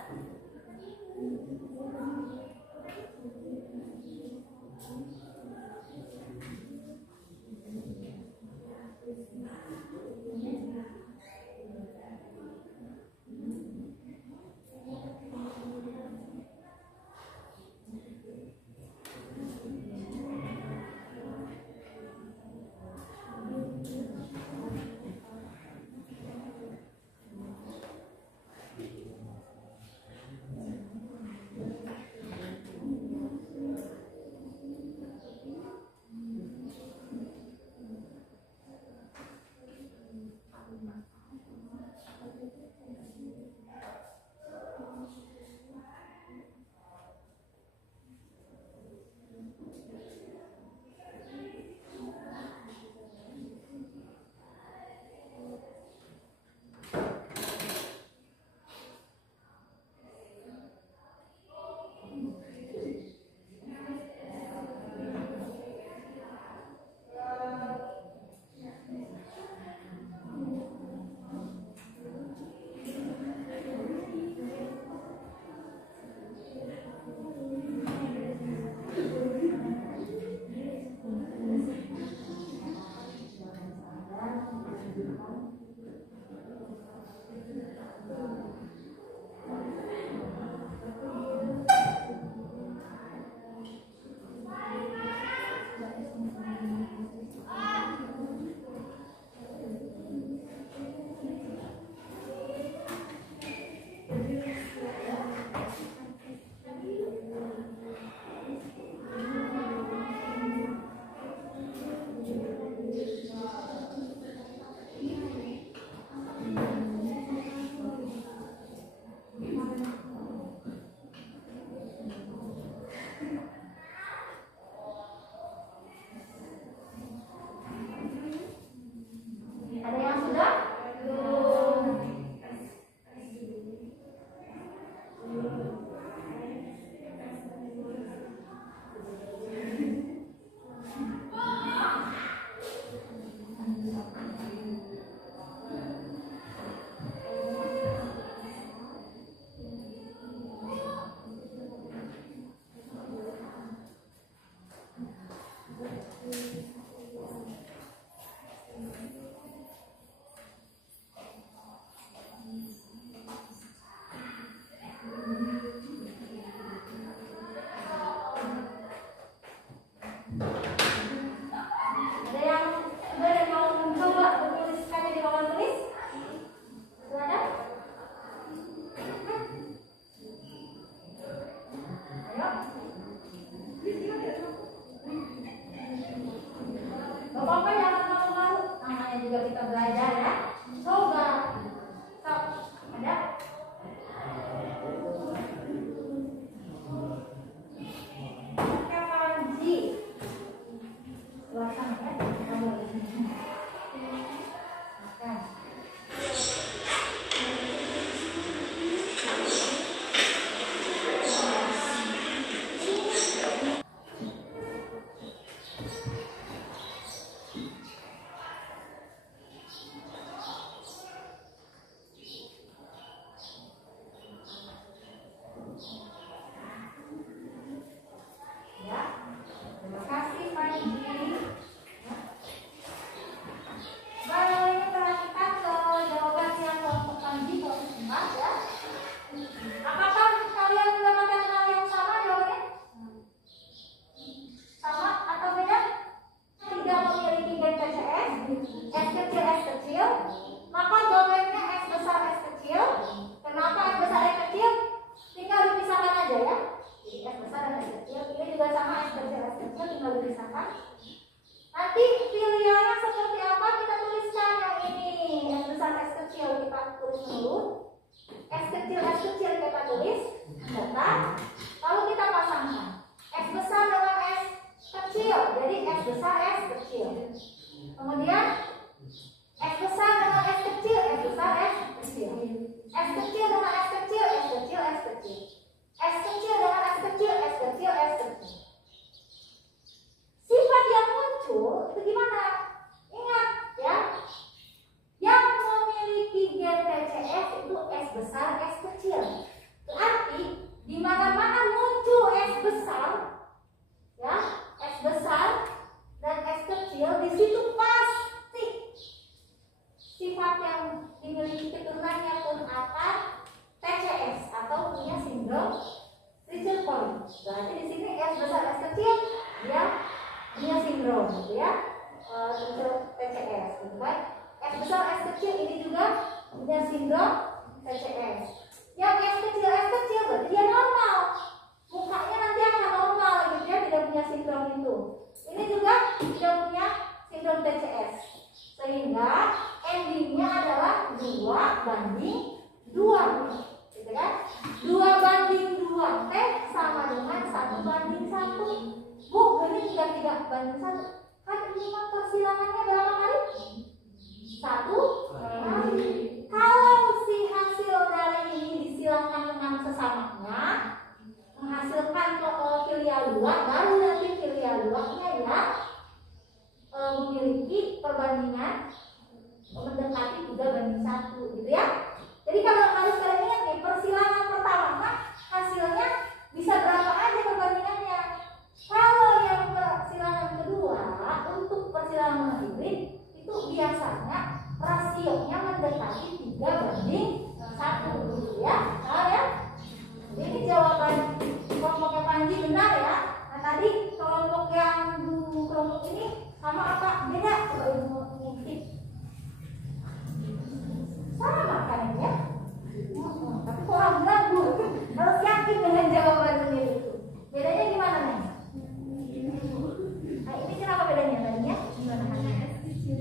Nanti filialnya seperti apa kita tuliskan yang ini. S besar S kecil kita tulis dulu. S kecil kita tulis data. Lalu kita pasangkan S besar dengan S kecil. Jadi S besar S kecil. Kemudian S besar dengan S kecil, S besar S kecil. S kecil dengan S kecil, S kecil, S kecil. S kecil dengan S kecil, S kecil, S kecil. Sifat yang muncul itu gimana? Ingat ya, yang memiliki gen TCS itu S besar S kecil. Berarti di mana-mana muncul S besar, ya S besar dan S kecil, di situ pasti sifat yang dimiliki keturunannya pun akan TCS atau punya sindrom Richard Collins. Berarti di sini S besar S kecil dia punya sindrom, gitu ya, TCS, gitu kan? S besar S kecil ini juga punya sindrom TCS. Yang S kecil berarti dia normal, mukanya nanti akan normal, gitu ya, tidak punya sindrom itu. Ini juga tidak punya sindrom TCS, sehingga endingnya adalah 2:2, gitu kan? 2:2 T sama dengan 1:1. Bu, ini juga 3:1. Kan ini mah persilangannya berapa kali? 1 kali. Kalau si hasil dari ini disilangkan dengan sesamanya, menghasilkan filial 2, baru nanti filial 2-nya ya memiliki perbandingan mendekati 3:1, gitu ya. Jadi kalau harus kalian ingat nih, persilangan pertama hasilnya bisa berapa aja perbandingannya. Kalau yang persilangan kedua untuk persilangan hibrid itu biasanya rasionya mendekati 3:1, gitu ya. Nah ya, ini jawaban kelompoknya Panji benar ya. Nah tadi kelompok yang kelompok ini sama apa? Beda? Coba ibu ngintip. Sama kan ya? Tapi kurang ragu, harus yakin dengan jawaban sendiri itu. Bedanya gimana nih? Nah, ini kenapa bedanya tadinya? Gimana? S kecil.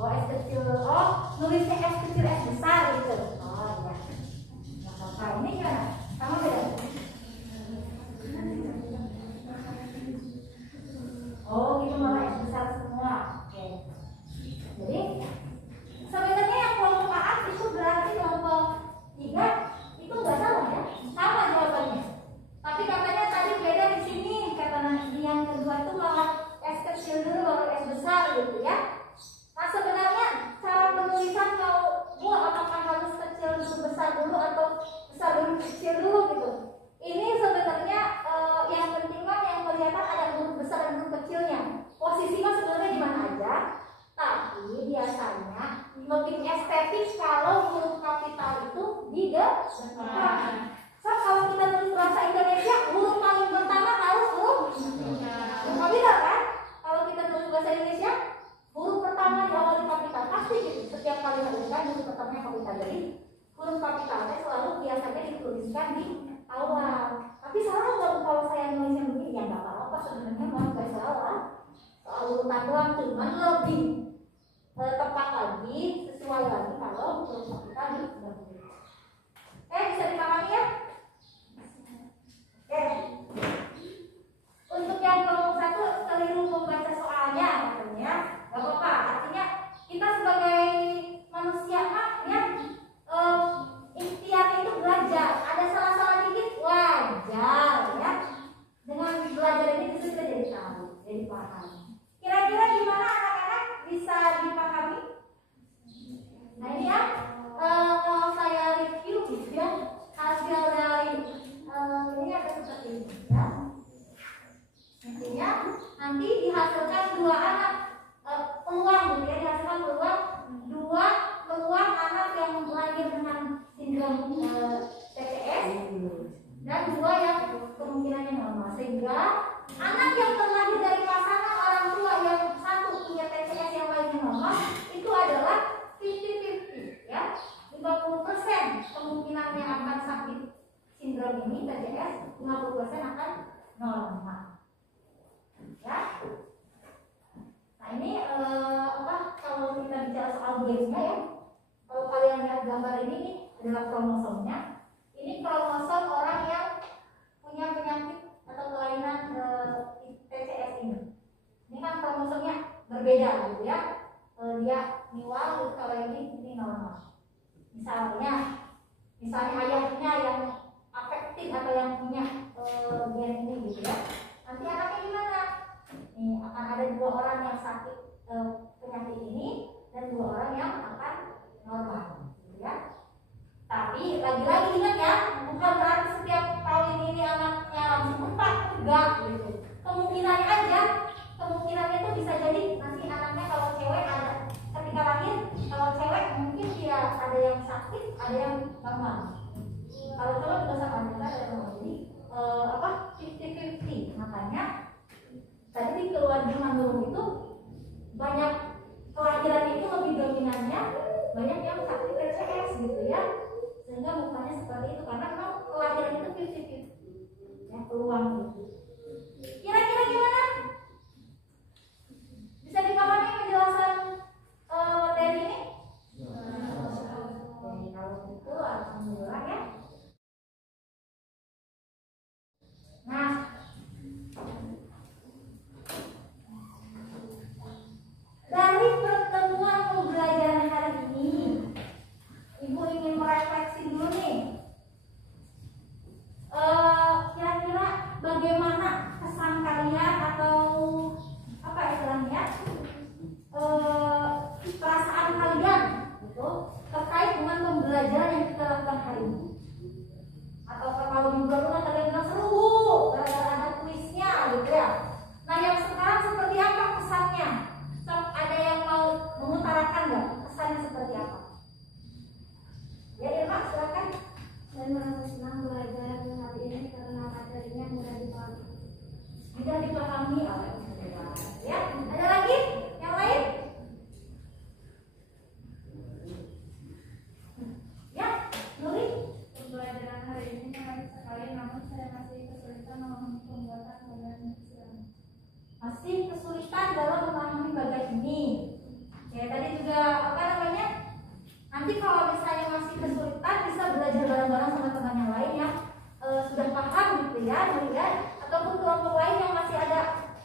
Oh, S kecil. Oh, nulisnya S kecil S besar gitu. Oh, ya. Nggak apa-apa. Ini gimana? Sama beda? Oh, gitu malah S besar semua. Oke. Jadi sebenarnya yang kelompok A itu berarti kelompok 3 itu nggak salah ya, sama jawabannya. Tapi katanya tadi beda di sini, kata yang kedua itu malah S kecil dulu baru S besar gitu ya. Nah sebenarnya cara penulisan mau apakah harus kecil dulu besar dulu atau besar dulu kecil dulu gitu. Ini sebenarnya yang penting mah yang kelihatan ada huruf besar dan huruf kecilnya. Posisinya sebenarnya di mana aja. Tapi biasanya lebih estetik kalau huruf kapital itu di depan. So kalau kita nulis bahasa Indonesia, huruf paling pertama harus huruf kapital kan? Kalau kita nulis bahasa Indonesia, huruf pertama diawali kapital pasti gitu. Setiap kali menuliskan huruf pertamanya kapital. Jadi huruf kapitalnya selalu biasanya dituliskan di awal. Tapi salah nggak kalau saya nulisnya begini? Ya nggak apa-apa sebenarnya, mau nggak salah. Soal urutan doang, cuman lebih tepat lagi, sesuai lagi kalau huruf kapital di belakang. Bisa dipahami ya? Untuk yang kelompok 1 keliru membaca soalnya katanya, nggak apa-apa. Artinya kita sebagai manusia ya, ikhtiar itu belajar. Ada salah-salah dikit wajar ya. Dengan belajar ini kita jadi tahu, jadi paham. Kira-kira gimana anak-anak bisa dipahami? Nah ini ya, kalau saya review gitu ya, hasil dari ini ada seperti ini ya. Intinya nanti dihasilkan 2 anak peluang gitu ya, dihasilkan dua peluang anak yang lahir dengan sindrom TCS dan 2 yang kemungkinannya normal, sehingga anak yang terlahir dari pasangan orang tua yang satu punya TCS yang lainnya normal itu adalah 50-50 ya, 50% kemungkinannya akan sakit sindrom ini TCS, 50% akan normal ya. Nah ini kalau kita bicara soal gennya ya, kalau kalian lihat gambar ini adalah kromosomnya. Ini kromosom orang yang punya penyakit atau kelainan TCS ini. Ini kan kromosomnya berbeda gitu ya. Dia niwal, gitu, kalau ini normal. Misalnya ayahnya yang afektif atau yang punya gen ini gitu ya. Nanti anaknya gimana? Nih akan ada 2 orang yang sakit penyakit ini dan 2 orang yang akan normal, gitu ya. Tapi lagi-lagi ingat ya, bukan berarti setiap kali ini anaknya langsung 4, enggak gitu. Kemungkinannya itu bisa jadi nanti anaknya kalau cewek ada ketika lahir, kalau cewek mungkin dia ada yang sakit, ada yang normal. Kalau cowok juga sama ada yang normal. Jadi 50-50. Makanya tadi di keluarga manurung itu banyak kelahiran itu lebih dominannya banyak yang sakit TCS gitu ya, sehingga mukanya seperti itu karena memang kelahiran itu 50-50 ya, peluang gitu. Kira-kira gimana? Bisa dipahami penjelasan materi ini? Oke, kalau gitu alhamdulillah ya. Nah, dari pertemuan pembelajaran hari ini, Ibu ingin merefleksi dulu nih. Kira-kira bagaimana kesan kalian atau apa istilahnya? Perasaan kalian gitu terkait dengan pembelajaran yang kita lakukan hari ini. Atau kalau minggu lalu kan kalian bilang seru, gara-gara ada kuisnya gitu ya. Nah yang sekarang seperti apa kesannya? Ada yang mau mengutarakan nggak kesannya seperti apa? Ya Irma, silakan. Saya merasa senang belajar hari ini karena materinya mudah dipahami. Mudah dipahami, alhamdulillah. Ya, ada lagi? Yang lain? Ya, Nuri. Pembelajaran hari ini menarik sekali, namun saya masih kesulitan memahami pembuatan bagian Islam. Masih kesulitan dalam memahami bagian ini. Ya, tadi juga apa namanya? Nanti kalau misalnya masih kesulitan bisa belajar bareng-bareng sama teman yang lain yang sudah paham gitu ya, melihat ataupun kelompok lain yang masih ada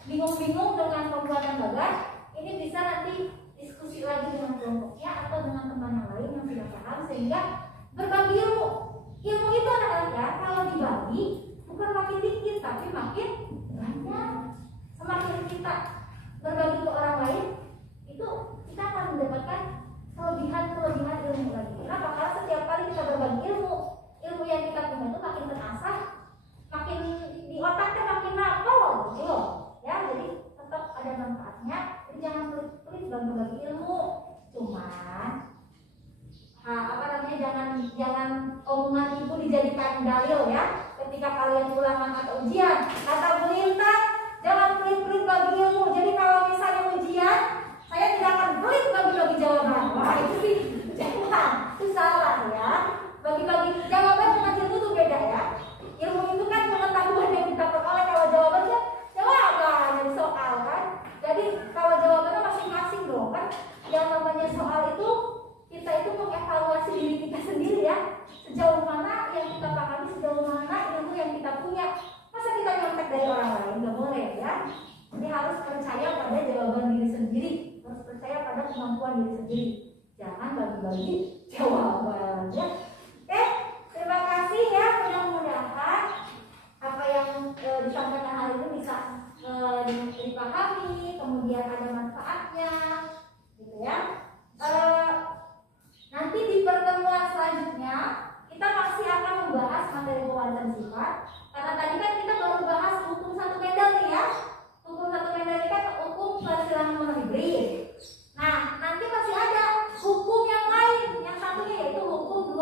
bingung-bingung dengan pembuatan bagan, ini bisa nanti diskusi lagi dengan kelompoknya atau dengan teman yang lain yang sudah paham sehingga berbagi ilmu. Ilmu itu adalah ya kalau dibagi bukan makin dikit tapi makin banyak. Semakin kita berbagi ke orang lain itu kita akan mendapatkan kelebihan ilmu lagi. Kenapa? Karena setiap kali kita berbagi ilmu yang kita punya itu makin terasah, makin di otaknya makin napol gitu loh. Ya, jadi tetap ada manfaatnya. Jadi jangan pelit-pelit berbagi ilmu. Cuman jangan omongan itu dijadikan dalil ya. Ketika kalian ulangan atau ujian, kata Bu Intan, jangan pelit-pelit bagi ilmu. Jadi kalau misalnya ujian, saya tidak akan pelit bagi-bagi jawaban. Wah itu sih jangan, itu salah ya. Bagi-bagi jawaban dengan ilmu itu beda ya. Ilmu itu kan pengetahuan yang kita peroleh, kalau jawaban kan jawaban dari soal kan. Jadi kalau jawabannya masing-masing dong kan. Yang namanya soal itu kita itu mengevaluasi diri kita sendiri ya. Sejauh mana yang kita pahami, sejauh mana ilmu yang kita punya. Masa kita nyontek dari orang lain, nggak boleh ya. Jadi harus percaya pada jawaban diri sendiri, harus percaya pada kemampuan diri sendiri. Jangan bagi-bagi jawaban ya. Oke, terima kasih ya. Mudah-mudahan apa yang disampaikan hari ini bisa dipahami, kemudian ada manfaatnya, gitu ya. Nanti di pertemuan selanjutnya kita masih akan membahas materi penguatan sifat. Karena tadi kan kita baru bahas hukum 1 Mendel nih ya. Hukum 1 Mendel ini kan hukum persilangan monohibrid. Nah, nanti masih ada hukum yang lain, yang satunya yaitu hukum 2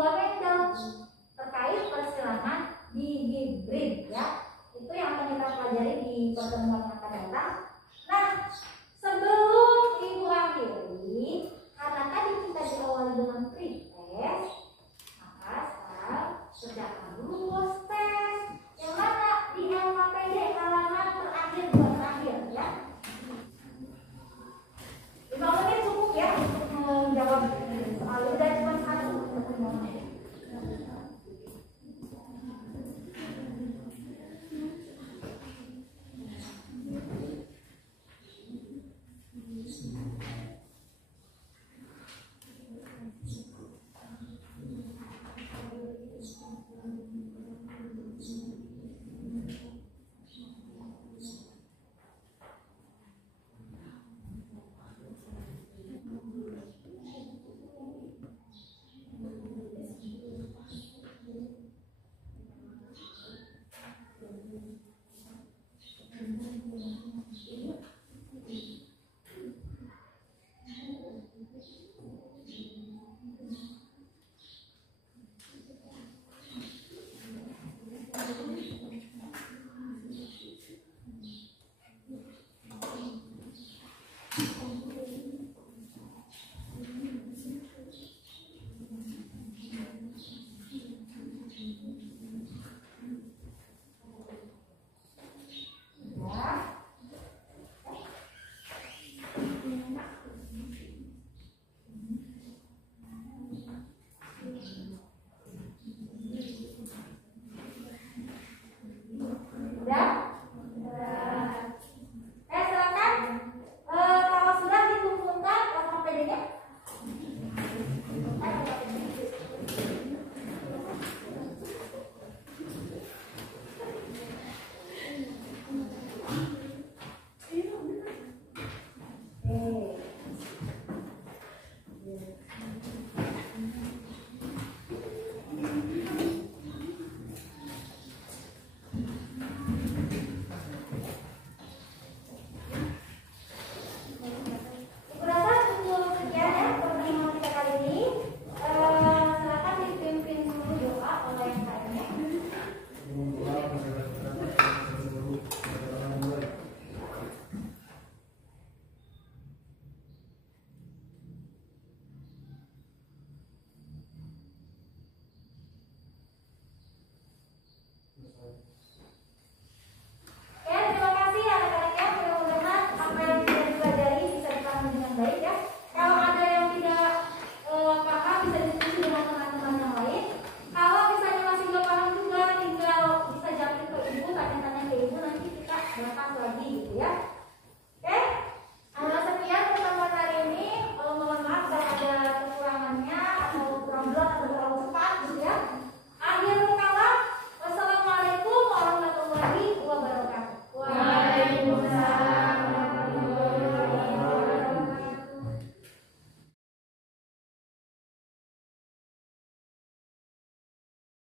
napas lagi gitu ya.